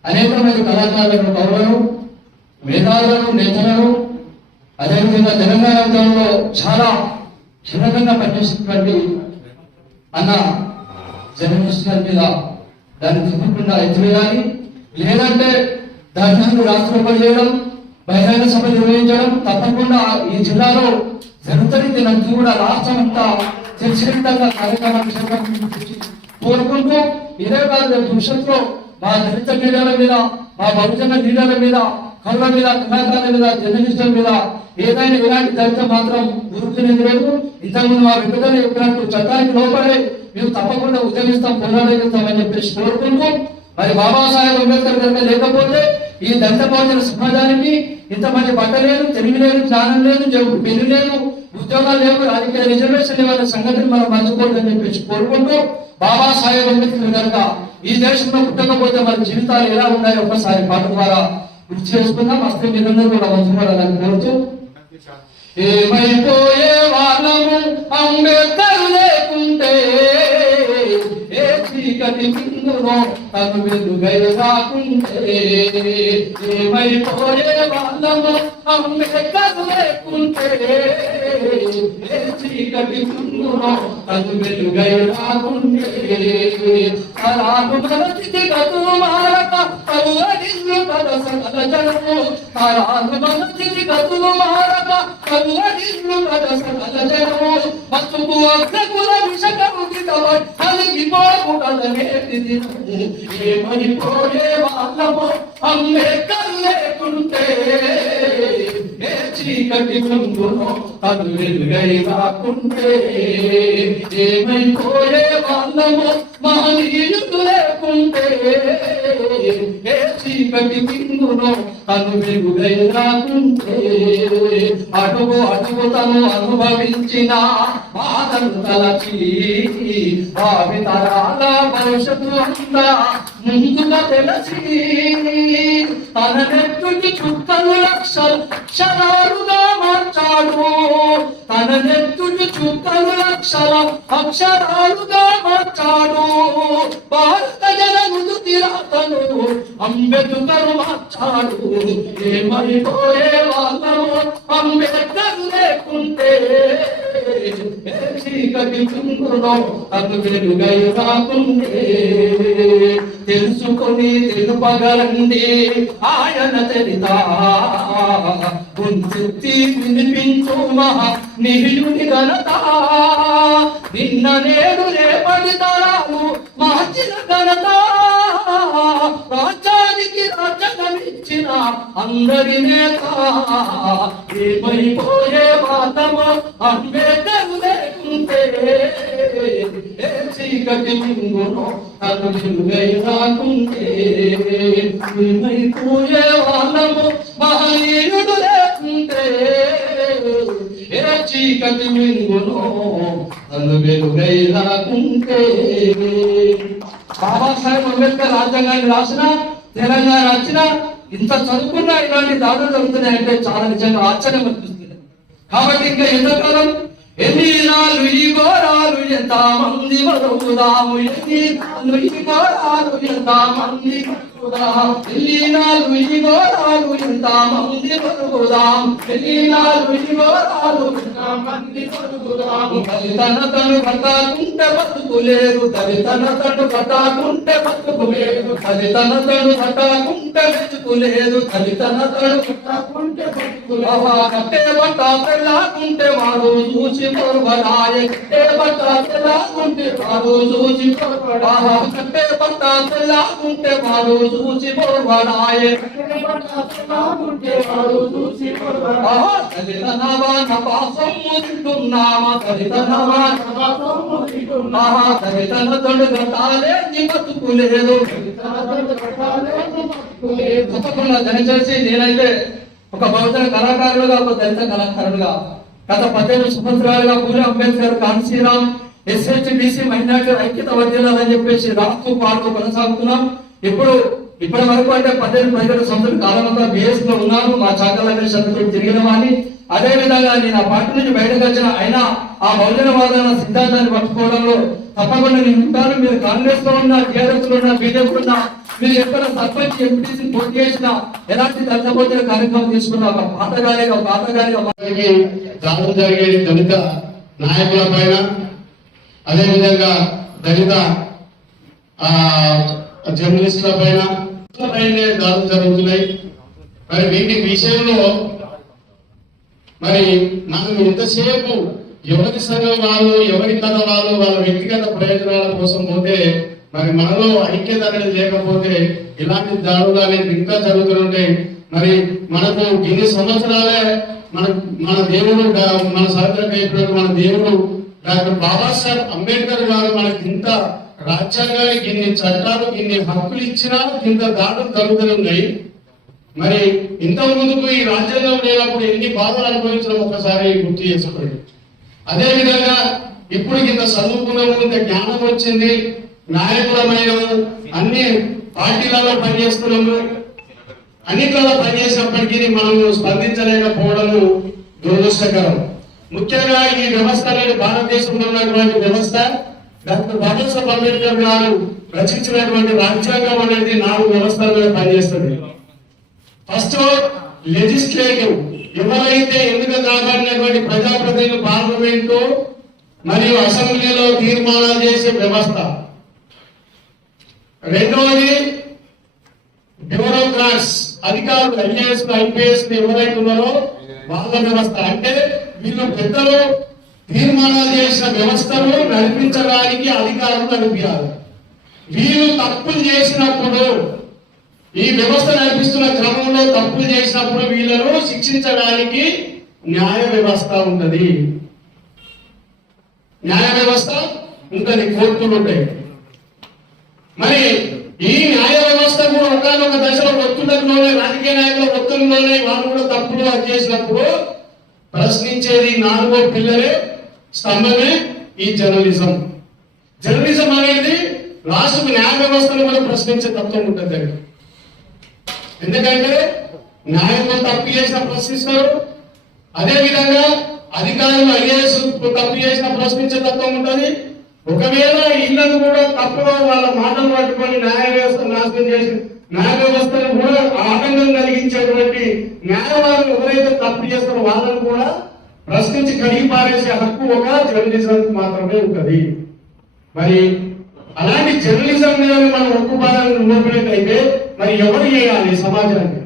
అనేక మంది కళాకారులను, పౌరులను, మేధావులను, నేతలను, అదేవిధంగా తెలంగాణ ఉద్యమంలో చాలా కీలకంగా పనిచేసినటువంటి అన్న జర్నలిస్ట్ గారి మీద దాన్ని తప్పకుండా ఎత్తివేయాలి. లేదంటే ధర్నాలు రాష్ట్రపతి చేయడం, బహిరంగ సభ నిర్వహించడం తప్పకుండా ఈ జిల్లాలో జరుగుతుంది. దీనికి కూడా రాష్ట్రం అంతా తెలిసిన విధంగా కార్యక్రమాలు కోరుకుంటూ, ఇదే కాదు భవిష్యత్తులో మా దళిత లీడర్ల మీద, మా బహుజన లీడర్ల మీద, కళల మీద, కళాకారుల మీద, జర్నలిస్టుల మీద ఏదైనా ఇలాంటి దళిత మాత్రం ఊరుకునేది లేదు. ఇంతకుముందు మా విభజన చెప్పినట్టు చట్టానికి లోపలే మేము తప్పకుండా ఉద్యమిస్తాం, పోరాడేస్తామని చెప్పేసి కోరుకుంటూ, మరి బాబాసాహెబ్ అంబేద్కర్ గారు లేకపోతే ఈ దళిత బహుజన సమాజానికి ఇంతమంది బట్ట లేదు, తెలివి లేదు, జ్ఞానం లేదు, పెళ్లి లేదు, ఉద్యోగాలు లేవు, రాజకీయ రిజర్వేషన్ లేవన్న సంగతిని మనం మర్చిపోతుందని చెప్పేసి కోరుకుంటూ, బాబాసాహెబ్ అంబేద్కర్ కనుక ఈ దేశంలో పుట్టకపోతే మన జీవితాలు ఎలా ఉన్నాయో ఒకసారి పాట ద్వారా గుర్తు చేసుకుందాం. వస్తే మీరందరూ కూడా మంచుకోవాలని కోరుతూ, ఏమైపోయే వాళ్ళము అంబేద్కర్ లేకుంటే, ఏ చీకటి ముందునో తను వెలుగై రాకుంటే, ఏమైపోయే వాళ్ళము అంబేద్కర్ లేకుంటే, ఏ చీకటి ముందునో తను వెలుగై రాకుంటే, తరాలు మనసికి గతులు మారక కరువడిల్లు కథ సకల జనము, తరాలు మనసికి గతులు మారక కరువడిల్లు కథ సకల జనము, బతుకు అగ్రకుల విషకము గిటబడి కలిగిపోకూడదనేది దినము, ఏమైపోయే వాళ్ళము అంబేద్కర్ లేకుంటే, ఏ చీకటి ముందునో తను వెలుగై రాకుంటే, ఏమైపోయే వాళ్ళము మహనీయులు లేకుంటే, ఏ చీకటి ముందునో తను వెలుగై రాకుంటే, అడుగు అడుగు తను అనుభవించిన బాధను తలచి భావి తరాల భవిష్యత్తు అంతా ముందుగా తెలిసి, తన నెత్తుకి చుక్కలు అక్షరాలుగా మార్చాడు, తన నెత్తుకి చుక్కలు అక్షరాలుగా మార్చాడు, భారత జన నుదుటి రాతను అంబేద్కర్ మార్చాడు, ఏమైపోయే వాళ్ళము అంబేద్కర్ లేకుంటే, చీకటి చుంగులో తను వెలుగై రాకుంటే, తెలుసుకొని తెలుపగలండి ఆయన చరిత, గుంచెత్తి వినిపించు మహా నిహియుని ఘనత, నిన్న నేడు రేపటి తరాలు మార్చిన ఘనత, రాజ్యానికి రాజ్యమిచ్చిన అందరి నేత, ఏమైపోయే వాదము అంబేద్కర్ లేకుంటే, ఏ చీకటి ముందునో తను వెలుగై రాకుంటే, ఏమైపోయే వాళ్ళము మహనీయుడు లేకుంటే, ఏ చీకటి ముందునో తను వెలుగై రాకుంటే. బాబాసాహెబ్ అంబేద్కర్ రాజ్యాంగాన్ని రాసిన, తెలంగాణ వచ్చిన, ఇంత చదువుకున్నా ఇలాంటి దాడులు జరుగుతున్నాయంటే చాలా నిజంగా ఆశ్చర్యం అనిపిస్తుంది. కాబట్టి ఇంకా ఎంతకాలం, ఎన్ని నాళ్ళు ఈ ఘోరాలు ఎంత మంది వదుదాము, ఎన్ని నాళ్ళు ఈ ఘోరాలు ఎంత మంది వదుదాము, ఎన్ని నాళ్ళు ఈ ఘోరాలు ఎంతమంది బతుకుదాం, ఎన్నినాళ్ళు ఇవరాలు ఎంతమంది బతుకుదాం. దళితనతను కట్టాకుంటే బతుకులేదు, దళితనతను కట్టాకుంటే బతుకులేదు, దళితనతను కట్టాకుంటే బతుకులేదు, దళితనతను కట్టాకుంటే బతుకులేదు. కట్టే బట్ట పెళ్ళాకుంటే వాడు చూసి పొరవడాయే, కట్టే బట్ట పెళ్ళాకుంటే వాడు చూసి పొరవడాయే, కట్టే బట్ట పెళ్ళాకుంటే వాడు చూసి పొరవడాయే, కట్టే బట్ట పెళ్ళాకుంటే వాడు చూసి పొరవడాయే. దళితనవా నపాసము తింటున్నామా, దళితనవా నపాసము తింటున్నామా, దళితనతడు కట్టాలే నీ బతుకులేదు, దళితనతడు కట్టాలే నీ బతుకులేదు. తప్పకుండా దయచేసి నేనైతే ఒక బహుజన కళాకారులుగా, ఒక దళిత కళాకారులుగా గత 18 సంవత్సరాలుగా పూలే అంబేద్కర్, కాన్సీరామ్, ఎస్హెచ్ బీసీ మైనార్టీ ఐక్యత వర్ధిల్లాలని చెప్పేసి రాస్తూ పాడుతూ కొనసాగుతున్నాం. ఇప్పటి వరకు అంటే 18 సంవత్సరాల కాలంలో బిఎస్ లో ఉన్నాను. మా చాకల తిరిగిన వాడిని. అదే విధంగా నేను ఆ పార్టీ నుంచి బయటకు వచ్చిన అయినా ఆ బహుజనవాదాల సిద్ధాంతాన్ని పట్టుకోవడంలో తప్పకుండా నేను ఉంటాను. మీరు కాంగ్రెస్ లో ఉన్న, టీఆర్ఎస్ లో ఉన్న, బీజేపీ ఉన్న, మీరు ఎక్కడ సర్పంచ్ ఎంపీసీ పోటీ చేసిన, ఎలాంటి దళిత కార్యక్రమం తీసుకున్న ఒక పాతగాలిగా దాడులు జరిగేది దళిత నాయకుల పైన, అదేవిధంగా దళిత జర్నలిస్టుల పైన దాడులు జరుగుతున్నాయి. మరి వీటి విషయంలో మరి మనం ఎంతసేపు ఎవరి సంఘం వాళ్ళు, ఎవరి కథ వాళ్ళు, వాళ్ళ వ్యక్తిగత ప్రయోజనాల కోసం పోతే, మరి మనలో ఐక్యత అనేది లేకపోతే ఇలాంటి దాడులు అనేది ఇంకా జరుగుతుంటాయి. మరి మనకు ఇన్ని సంవత్సరాలే మన దేవుడు, మన సార్వత్రిక మన దేవుడు డాక్టర్ బాబాసాహెబ్ అంబేద్కర్ గారు మనకి ఇంత రాజ్యాంగానికి ఇన్ని చట్టాలు, ఇన్ని హక్కులు ఇచ్చినా ఇంత దాడులు జరుగుతున్నాయి. మరి ఇంత ముందుకు ఈ రాజ్యాంగం లేనప్పుడు ఎన్ని బాధలు అనుభవించడం ఒకసారి గుర్తు చేసుకోండి. అదే విధంగా ఇప్పుడు ఇంత చదువుకున్నాము, ఇంత జ్ఞానం వచ్చింది, నాయకులమైనము, అన్ని పార్టీలలో పనిచేస్తున్నాము, అన్నిట్లలో పనిచేసినప్పటికీ మనము స్పందించలేకపోవడము దురదృష్టకరం. ముఖ్యంగా ఈ వ్యవస్థ అనేది భారతదేశంలో ఉన్నటువంటి వ్యవస్థ డాక్టర్ బాబాసాహెబ్ అంబేద్కర్ గారు రచించినటువంటి రాజ్యాంగం అనేది 4 వ్యవస్థల మీద పనిచేస్తుంది. ఫస్ట్ లెజిస్లేటివ్, ఎవరైతే ఎన్నిక కాబడినటువంటి ప్రజాప్రతినిధులు పార్లమెంటు మరియు అసెంబ్లీలో తీర్మానాలు చేసే వ్యవస్థ. రెండవది బ్యూరోక్రాట్స్, అధికారులు, ఐఏఎస్ ఐపీఎస్ ఎవరైతే ఉన్నారో వాళ్ళ వ్యవస్థ. అంటే వీళ్ళు పెద్దలు తీర్మానాలు చేసిన వ్యవస్థను నడిపించడానికి అధికారులు నడిపించాలి. వీళ్ళు తప్పులు చేసినప్పుడు, ఈ వ్యవస్థ నడిపిస్తున్న క్రమంలో తప్పులు చేసినప్పుడు వీళ్ళను శిక్షించడానికి న్యాయ వ్యవస్థ ఉంటది. న్యాయ వ్యవస్థ ఉంటది, కోర్టులు ఉంటాయి. మరి ఈ న్యాయ వ్యవస్థ కూడా ఒకనొక దశలో ఒత్తిడిలోనే, రాజకీయ నాయకుల ఒత్తిడిలోనే వాళ్ళు కూడా తప్పులు చేసినప్పుడు ప్రశ్నించేది 4వ పిల్లరే, స్తంభమే ఈ జర్నలిజం. జర్నలిజం అనేది రాష్ట్ర న్యాయ వ్యవస్థను కూడా ప్రశ్నించే తత్వం ఉంటుంది. ఎందుకంటే న్యాయంలో తప్పు చేసిన ప్రశ్నిస్తారు, అదే విధంగా అధికారులు ఐఏఎస్ తప్పు చేసిన ప్రశ్నించే తత్వం ఉంటుంది. ఒకవేళ ఇళ్లను కూడా తప్పుగా వాళ్ళ మాటలు పట్టుకొని న్యాయ వ్యవస్థ నాశనం చేసి న్యాయ వ్యవస్థను కూడా ఆటంకం కలిగించేటువంటి న్యాయవాదులు ఎవరైతే తప్పు చేస్తారో వాళ్ళను కూడా ప్రశ్నించి కడిగి పారేసే హక్కు ఒక జర్నలిజం మాత్రమే ఉంటుంది. మరి అలాంటి జర్నలిజం మీద మనం ఒక్కుపాలను మోపినట్లయితే మరి ఎవరు చేయాలి? సమాజానికి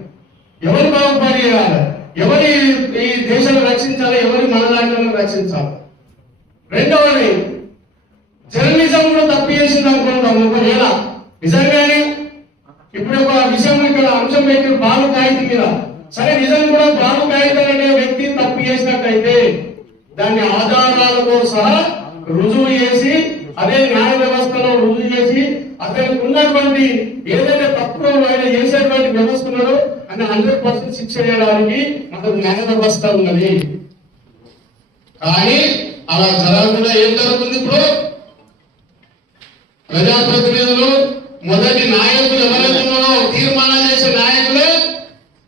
ఎవరు బాగుపడి చేయాలి? ఎవరి ఈ దేశాన్ని రక్షించాలి? ఎవరి మన దాంట్లో రక్షించాలి? రెండవది, జర్నలిజం కూడా తప్పు చేసింది అనుకుంటాం. ఒకవేళ నిజంగానే ఇప్పుడు ఒక విషయం ఇక్కడ అంశం పెట్టి బాలు కాగితం మీద, సరే నిజం కూడా బాలు కాగితం అనే వ్యక్తి తప్పు చేసినట్టయితే దాన్ని ఆధారాలతో సహా రుజువు చేసి, అదే న్యాయ వ్యవస్థలో రుజువు చేసి అతనికి ఉన్నటువంటి ఏదైతే తప్పు ఆయన చేసేటువంటి వ్యవస్థ ఉన్నదో అని 100% శిక్ష చేయడానికి మనకు న్యాయ వ్యవస్థ ఉన్నది. కానీ అలా జరగకుండా ఏం జరుగుతుంది? ఇప్పుడు ప్రజాప్రతినిధులు, మొదటి నాయకులు ఎవరైతే ఉన్నారో తీర్మానాలు చేసే నాయకులు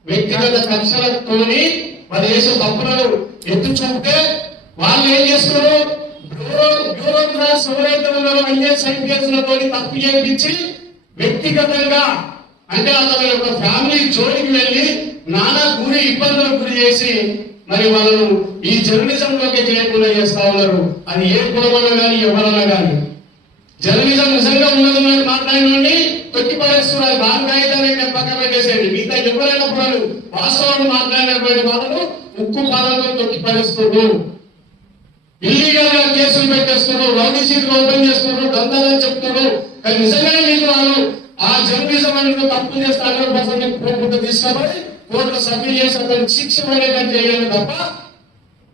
వ్యక్తిగత కక్షలతోని మరి చేసే తప్పులను ఎత్తు చూపితే వాళ్ళు ఏం చేస్తున్నారు? బ్యూరోక్రాట్స్ ఎవరైతే ఉన్నారో ఐఏఎస్ ఐపీఎస్ లతో తప్పు చేయించి వ్యక్తిగతంగా అంటే అతని యొక్క ఫ్యామిలీ జోలికి వెళ్ళి నానా ఇబ్బందులకు గురి చేసి మరి వాళ్ళను ఈ జర్నలిజంలోకి చేయకుండా చేస్తా ఉన్నారు. అది ఏ కులమన్నా కానీ ఎవరన్నా కానీ జర్నలిజం నిజంగా ఉన్నదని మాట్లాడినండి తొక్కి పడేస్తున్నారు. దాని కాగితాన్ని పక్కన పెట్టేసేయండి. మిగతా ఎవరైనా కూడా వాస్తవాన్ని మాట్లాడినటువంటి వాళ్ళను ఉక్కు పాదంతో తొక్కి పడేస్తున్నారు. ఇల్లీగల్ గా కేసులు పెట్టేస్తున్నారు, రౌడీ షీట్లు ఓపెన్ చేస్తున్నారు, దందాలని చెప్తున్నారు. కానీ నిజంగానే మీకు వాళ్ళు ఆ జర్నలిజం అనేది తప్పు చేస్తే 100% కోర్టు తీసుకోవాలి, కోర్టులో సబ్మిట్ చేసి అతనికి శిక్ష పడేటట్టు చేయాలి తప్ప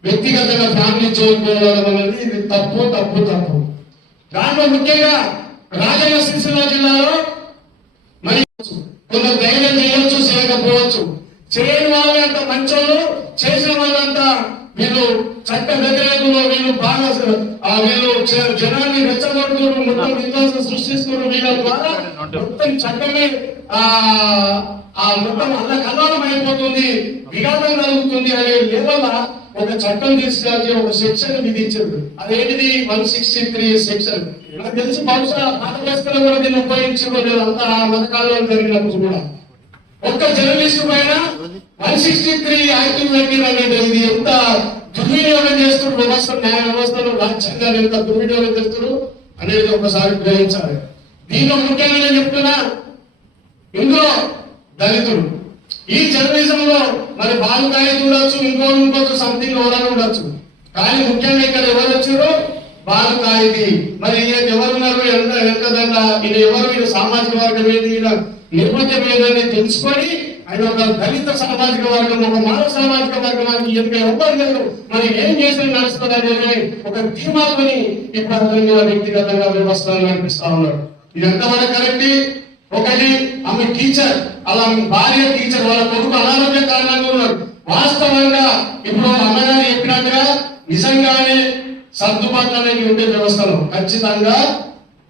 వ్యక్తిగతంగా ఫ్యామిలీ చూసుకోవడం అనేది ఇది తప్పు తప్పు తప్పు. దాంట్లో ముఖ్యంగా రాజన్న సిరిసిల్ల జిల్లాలో మరి కొంత ధైర్యం చేయవచ్చు, చేయకపోవచ్చు. చేయని వాళ్ళే అంత మంచోళ్ళు, చేసిన వాళ్ళంతా వీళ్ళు చట్ట వ్యతిరేకులు, వీళ్ళు బాగా వీళ్ళు జనాన్ని రెచ్చగొడుతున్నారు, మొత్తం విధ్వంసం సృష్టిస్తున్నారు. వీళ్ళ ద్వారా మొత్తం చట్టమే మొత్తం అల్ల కల్లోలం అయిపోతుంది, విఘాతం కలుగుతుంది అనే లెవెల్ ఒక చట్టం తీసుకొచ్చి ఒక సెక్షన్ విధించారు. అదేంటిది 163 సెక్షన్. నాకు తెలిసి బహుశా పాత వ్యవస్థలో కూడా దీన్ని ఉపయోగించుకోలేదు. అంత మతకాలంలో జరిగినప్పుడు కూడా ఒక్క జర్నలిస్టు పైన 163 యాక్టివ్ పెట్టిందంటే ఇది ఎంత దుర్వినియోగం చేస్తున్నారు వ్యవస్థ, న్యాయ వ్యవస్థలో రాజ్యాంగాన్ని ఎంత దుర్వినియోగం చేస్తున్నారు అనేది ఒకసారి గ్రహించాలి. దీంట్లో ముఖ్యంగా నేను చెప్తున్నా, ఇందులో దళితులు ఈ జర్నలిజం లో మరి బాలుకాయ చూడొచ్చు, ఇంకోటి సంథింగ్ ఎవరైనా ఉండొచ్చు. కానీ ముఖ్యంగా ఇక్కడ ఎవరు వచ్చారో బాలుకాయది మరి ఎవరున్నారు, ఎంతదంతా ఈయన ఎవరు, ఈయన సామాజిక వర్గం ఏది, ఈయన నేపథ్యం ఏదని తెలుసుకొని ఆయన ఒక దళిత సామాజిక వర్గం, ఒక మానవ సామాజిక వర్గానికి ఎవ్వరు లేదు, మరి ఏం చేసిన నడుస్తుందని ఒక ధీమాతని ఇప్పుడు అతని వ్యక్తిగతంగా వ్యవస్థను నడిపిస్తా ఉన్నారు. ఇది ఎంతవరకు కరెక్ట్? ఒకటి ఆమె టీచర్, అలా భార్య టీచర్, వాళ్ళ కొడుకు అనారోగ్య కారణంగా ఉన్నారు. వాస్తవంగా ఇప్పుడు అమ్మగారు చెప్పినట్టుగా నిజంగానే సర్దుబాటు అనేది ఉండే వ్యవస్థలో ఖచ్చితంగా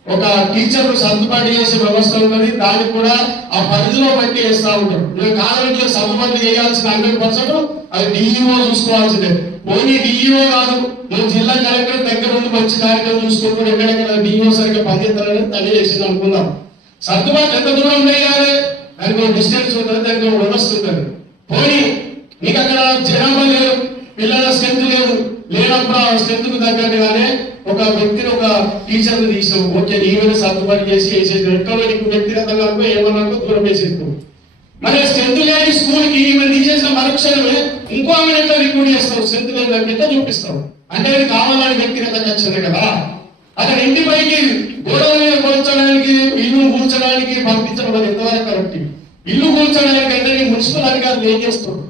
ఒక టీచర్ సర్దుబాటు చేసే వ్యవస్థ ఉన్నది. దాన్ని కూడా ఆ పరిధిలో బట్టి వేస్తా ఉంటారు. నేను కాలేజీలో సర్దుబాటు చేయాల్సిన 100% అది డిఈఓ చూసుకోవాల్సిందే. ఓన్లీ డిఈఓ కాదు, నేను జిల్లా కలెక్టర్ దగ్గర ఉండి మంచి కార్యక్రమం చూసుకుంటూ ఎక్కడెక్కడ డిఈఓ సరిగ్గా పనిచేస్తారని తల్లి చేసింది అనుకుందాం. సర్దుబాటు ఎంత దూరం వేయాలి, దానికి ఒక డిస్టెన్స్ ఉంటుంది, దానికి ఒక వ్యవస్థ ఉంటుంది. పోనీ మీకు అక్కడ జనాభా లేదు, పిల్లల స్ట్రెంత్ లేనప్పుడు ఆ స్ట్రెంత్ కు తగ్గట్టుగానే ఒక వ్యక్తిని ఒక టీచర్ ని తీసాం. ఓకే, ఈవెన్ సర్దుబాటు చేసి వేసేది ఎక్కడ నీకు వ్యక్తిగతంగా ఏమన్నా దూరం వేసేది. మరి స్ట్రెంత్ లేని స్కూల్ కి ఈమె తీసేసిన మరుక్షణమే ఇంకో ఆమె ఎట్లా రిక్రూట్ చేస్తావు, స్ట్రెంత్ లేని ఎట్లా చూపిస్తావు అంటే అది కావాలని వ్యక్తిగతంగా వచ్చింది కదా. అతని ఇంటి పైకి గోడల మీద కూర్చోడానికి, ఇల్లు కూర్చోడానికి పంపించడం అది ఎంతవరకు కరెక్ట్? ఇల్లు కూర్చోడానికి అంటే మున్సిపల్ అధికారులు ఏం చేస్తారు?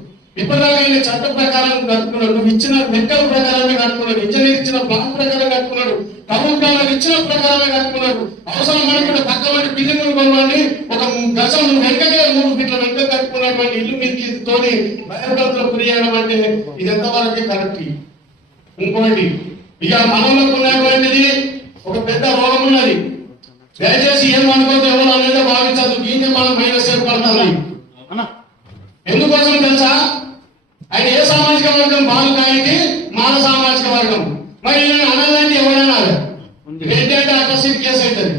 ఇప్పటిదాకా ఆయన చట్ట ప్రకారం కట్టుకున్నాడు, నువ్వు ఇచ్చిన లెక్కల ప్రకారమే కట్టుకున్నాడు, ఇంజనీర్ ఇచ్చిన ప్లాన్ ప్రకారం కట్టుకున్నాడు, ప్రభుత్వాలు ఇచ్చిన ప్రకారమే కట్టుకున్నాడు. అవసరం అనుకుంటే పక్క మంది బిల్డింగ్ కొనవాడిని ఒక గజం వెంకగా 3 ఫీట్ల వెంక కట్టుకున్నటువంటి ఇల్లు మీదకి తోని భయభ్రాంతులకు గురి చేయడం అంటే ఇది ఎంతవరకే కరెక్ట్? ఇంకోటి, ఇక మనలో ఉన్నటువంటిది ఒక పెద్ద రోగం ఉన్నది. దయచేసి ఏమనుకోవద్దు, ఎవరు అనేది భావించదు. దీన్ని మనం మైనస్ ఏర్పడతారు. ఎందుకోసం తెలుసా? ఆయన ఏ సామాజిక వర్గం? బాలుకాయకి మాన సామాజిక వర్గం. మరి అనాలంటే ఎవరైనా రెడ్డి అంటే అట్రాసిటీ కేసు అవుతుంది,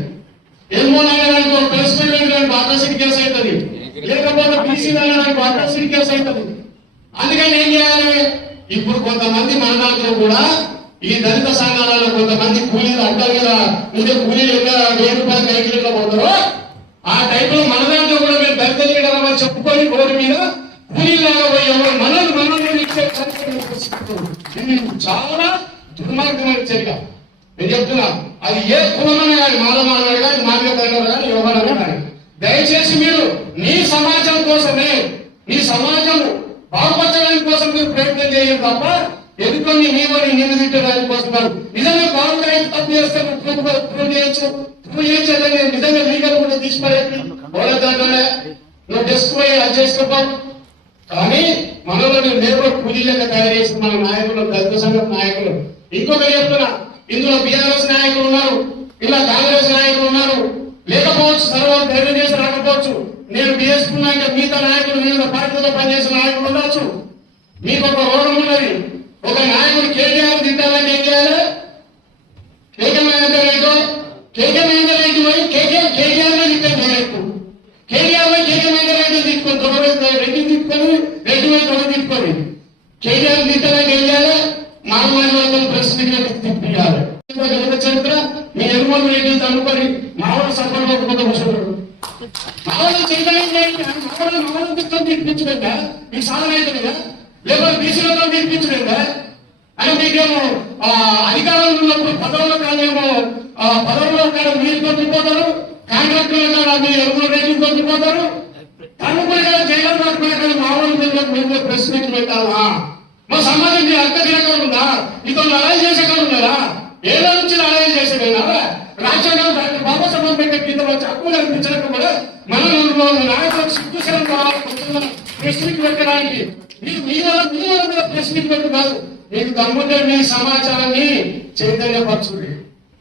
ఎల్మో అనడానికి ఒక ప్రెస్ మీట్ పెట్టడానికి అట్రాసిటీ కేసు అవుతుంది, లేకపోతే బీసీలు అనడానికి అట్రాసిటీ కేసు అవుతుంది. అందుకని ఏం చేయాలి? ఇప్పుడు కొంతమంది మన దాంట్లో కూడా ఈ దళిత సంఘాలలో కొంతమంది కూలీలు అడ్డ మీద ఉండే కూలీలు ఇంకా 1000 రూపాయలు కైకిలో పోతారో ఆ టైప్ లో మన దాంట్లో కూడా మేము దళిత లీడర్ చెప్పుకొని రోడ్డు మీద కూలీలాగా పోయేవారు మనల్ని చాలా దుర్మార్గమైన చర్య. నేను చెప్తున్నా, అది ఏ కులమైనా కానీ, మానవాడు కానీ, మానవతలో కానీ, ఎవరైనా కానీ దయచేసి మీరు నీ సమాజం కోసమే, నీ సమాజం బాగుపరచడానికి కోసం మీరు ప్రయత్నం చేయండి తప్ప ఎదుర్కొని నీవని నిన్ను తిట్టడానికి కోసం కాదు. నిజంగా బాగుంటే తప్పు చేస్తే ప్రూవ్ చేయొచ్చు, ప్రూవ్ చేయొచ్చు. నిజంగా లీగల్ కూడా తీసిపడేది దాంట్లోనే నువ్వు డెస్క్ పోయి అది చేసుకోపో. కానీ మనలో లేబర్ కూలీలుగా తయారు చేసిన మన నాయకులు, దళిత సంఘం నాయకులు. ఇంకొకటి చెప్తున్నా, ఇందులో బీఆర్ఎస్ నాయకులు ఉన్నారు, ఇలా కాంగ్రెస్ నాయకులు ఉన్నారు, లేకపోవచ్చు, సర్వాలు ధైర్యం చేసి రాకపోవచ్చు. నేను బీఎస్పీ నాయకులు, మిగతా నాయకులు, వివిధ పార్టీలో పనిచేసిన నాయకులు ఉండొచ్చు. మీకు ఒక రోగం ఉన్నది. ఒక నాయకుడు కేటీఆర్ తిట్టాలంటే ఏం చేయాలి? కేకే మహేందర్ రెడ్డి పోయి కేటీఆర్ లో తిట్టాను. కేటీఆర్ తిట్టుకొని రెడ్డి వైపు తిట్టుకొని కేటీఆర్ తిట్టగా గెలియాలి మామూలు ప్రెస్ తిప్పియాలి చరిత్ర మీ ఎరుమల రెడ్డి తనుకొని మామూలు సభలో కూర్చున్నాడు మామూలు మామూలు తిట్టుకొని తినిపించలేదా మీకు సాధన అవుతుందా లేకపోతే బీసీలతో తినిపించలేదా అని మీకేమో అధికారంలో ఉన్నప్పుడు పదవుల్లో కాదేమో పదవుల్లో కాదు మీరు తొక్కిపోతారు కాంట్రాక్టులో కాదు మీ ఎరుమల రెడ్డి తొక్కిపోతారు తనుకొని కదా జైలు పట్టుకునే కానీ మామూలు పిల్లలకు మేము ప్రెస్ మీట్ పెట్టాలా మా సమాజం మీ అర్థ తిరగడం ఉందా మీతో లడాయి చేసేకాడు ఉన్నారా ఏదో నుంచి లడాయి చేసేదైనా రాజ్యాంగం డాక్టర్ బాబాసాహెబ్ అంబేద్కర్ కింద వచ్చి హక్కులు కల్పించడం కూడా మన నాయకులకు సిగ్గుశరం ప్రెస్ మీట్ పెట్టడానికి మీ వల్ల ప్రెస్ మీట్ పెట్టు కాదు మీకు దమ్ముంటే మీ సమాచారాన్ని చైతన్యపరచుడి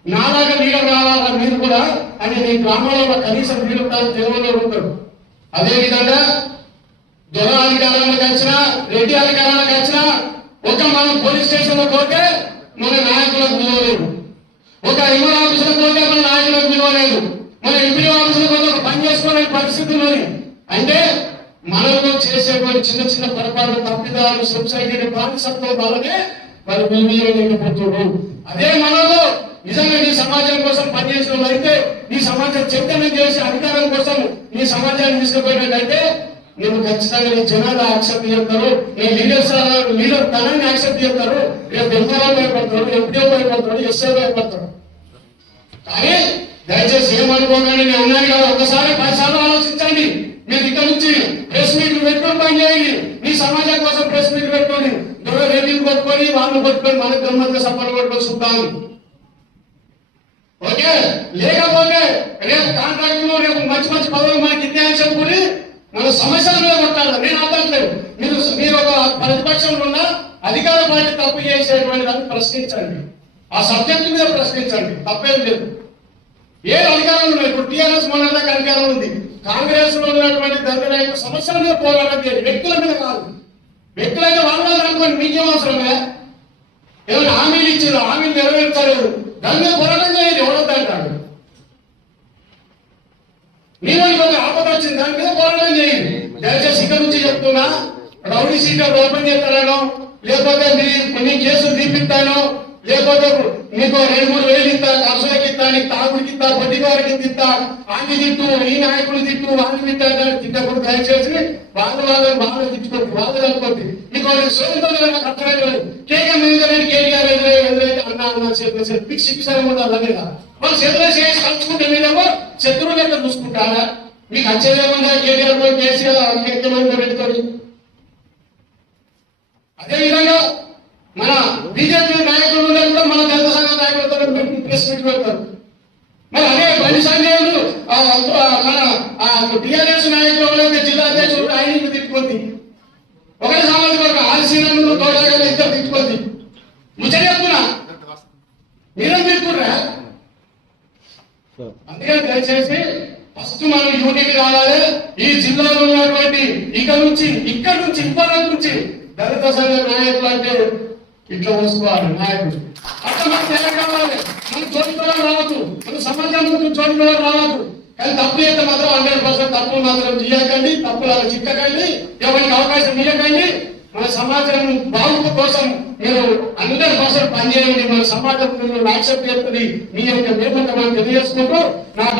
నాలాగా లీడర్ రావాలా మీరు కూడా అని మీ గ్రామాలలో కనీసం మీరు తెలుగులో ఉంటారు. అదేవిధంగా దొర అధికారంలోకి వచ్చినా రెడ్డి అధికారంలోకి వచ్చినా ఒక మనం పోలీస్ స్టేషన్ లో పోతే మన నాయకులకు విలువలేదు, ఒక ఎంఆర్ ఆఫీసులో పోతే మన నాయకులకు విలువలేదు, మన ఎంపీ ఆఫీసులో పోతే ఒక పని చేసుకోవడం పరిస్థితి ఉన్నది. అంటే మనలో చేసేటువంటి చిన్న చిన్న పొరపాట్లు తప్పిదాలు సొసైటీని బానిసత్వం వల్లనే వాళ్ళు విలువలేకపోతున్నారు. అదే మనలో నిజంగా నీ సమాజం కోసం పనిచేసిన అయితే నీ సమాజం చైతన్యం చేసి అధికారం కోసం నీ సమాజాన్ని తీసుకుపోయినట్లయితే నేను ఖచ్చితంగా నీ జనాలు యాక్సెప్ట్ చేస్తారు, నీ లీడర్ తనాన్ని యాక్సెప్ట్ చేస్తారు, రేపు ఎంఆర్ఓ భయపడతారు, ఎంపీఓ భయపడతారు, ఎస్ఐ భయపడతారు. కానీ దయచేసి ఏమనుకోగానే నేను ఉన్నాను కదా ఒకసారి 10 సార్లు ఆలోచించండి. మీరు ఇక్కడ నుంచి ప్రెస్ మీట్లు పెట్టుకొని పని చేయండి, మీ సమాజం కోసం ప్రెస్ మీట్లు పెట్టుకోండి, దొర రెడ్డిని కొట్టుకొని వాళ్ళని కొట్టుకొని మనకు గమ్మత్తుగా సఫలం కొట్టుకొని చూద్దాం. ఓకే, లేకపోతే రేపు కాంట్రాక్ట్ లో రేపు మంచి మంచి పదవులు మనకి ఇద్దాయని చెప్పుకుని మన సమస్యల మీద కొట్టాలి. నేను అర్థట్లేదు, మీరు ఒక ప్రతిపక్షంలో ఉన్న అధికార పార్టీ తప్పు చేసేటువంటి దాన్ని ప్రశ్నించండి, ఆ సబ్జెక్టు మీద ప్రశ్నించండి, తప్పేం లేదు. ఏ అధికారం ఉన్నాయి ఇప్పుడు టీఆర్ఎస్ మొన్న దాకా అధికారం ఉంది, కాంగ్రెస్ లో ఉన్నటువంటి దళిత సమస్యల మీద పోరాటం చేయాలి, వ్యక్తుల మీద కాదు. వ్యక్తులైతే వాళ్ళ అనుకోండి, మీకేం అవసరమే, ఏమైనా హామీలు ఇచ్చారు, హామీలు నెరవేర్చలేదు, దాని మీద పోరాటం చేయాలి. ఎవరొద్దంటాడు, మీరు ఆపద వచ్చింది దాని మీద పోరాటం చేయండి. దయచేసి ఇక్కడ నుంచి చెప్తున్నా, రౌడీ సీటర్ ఓపెన్ చేస్తాను, లేకపోతే మీ కేసులు తీపిస్తాను, లేకపోతే మీకు 2-3 వేలు ఇస్తా, కర్షకులకి ఇస్తా, నీకు తాగుడికి ఇస్తా, బొడ్డిగారికి ఇస్తా, ఆమె తిట్టు, ఈ నాయకులు తిట్టు, వాళ్ళు తిట్టకూడదు. దయచేసి వాళ్ళు తిట్టుకోండి, వాళ్ళు కలుపుకోండి. మీకు సోదరుతో అర్థమైంది కేటీఆర్ కేటీఆర్ ఎదురైతే అన్నా చేతులు మీకు శిక్షణ ఉండాలి. లేదా వాళ్ళు చేతులు చేసి కలుసుకుంటే మీరేమో శత్రువు లెక్క చూసుకుంటారా? మీకు వచ్చేదేముందా కేటీఆర్ పోయి కేసీఆర్ పెట్టుకోండి. అదేవిధంగా మన బీజేపీ నాయకులు కూడా మన దళిత సంఘ నాయకులతో ప్రెస్ మీట్ పెడతారు. మరి అదే బండి సంజయులు మన టీఆర్ఎస్ నాయకులు ఎవరైతే జిల్లా అధ్యక్షుడు ఆయన తిట్టుకుంది, ఒకటి సామాజిక వర్గం ఆర్సీలను తోడగా ఇద్దరు తిట్టుకుంది. ముచ్చట చెప్తున్నా, మీరేం తిట్టుకుంటారా? అందుకని దయచేసి ఫస్ట్ మనం యూనిటీ కావాలి. ఈ జిల్లాలో ఉన్నటువంటి ఇక్కడ నుంచి ఇప్పటి నుంచి దళిత సంఘ నాయకులు అంటే ఇట్లా వసుకోవాలి నాయకుడు. అట్లా మనకు తేడా కావాలి, మనం చోటుకోవడం రావద్దు, మన సమాజంలో చోటుకోవడం రావద్దు. కానీ తప్పు అయితే మాత్రం 100% తప్పులు మాత్రం చేయకండి, తప్పులు అలా చిక్కకండి, ఎవరికి అవకాశం ఇవ్వకండి. మన సమాజం బాగు కోసం మీరు 100% పనిచేయండి. మన సమాజం యాక్సెప్ట్ చేస్తుంది. మీ యొక్క మేమంతా మనం తెలియజేసుకుంటూ నా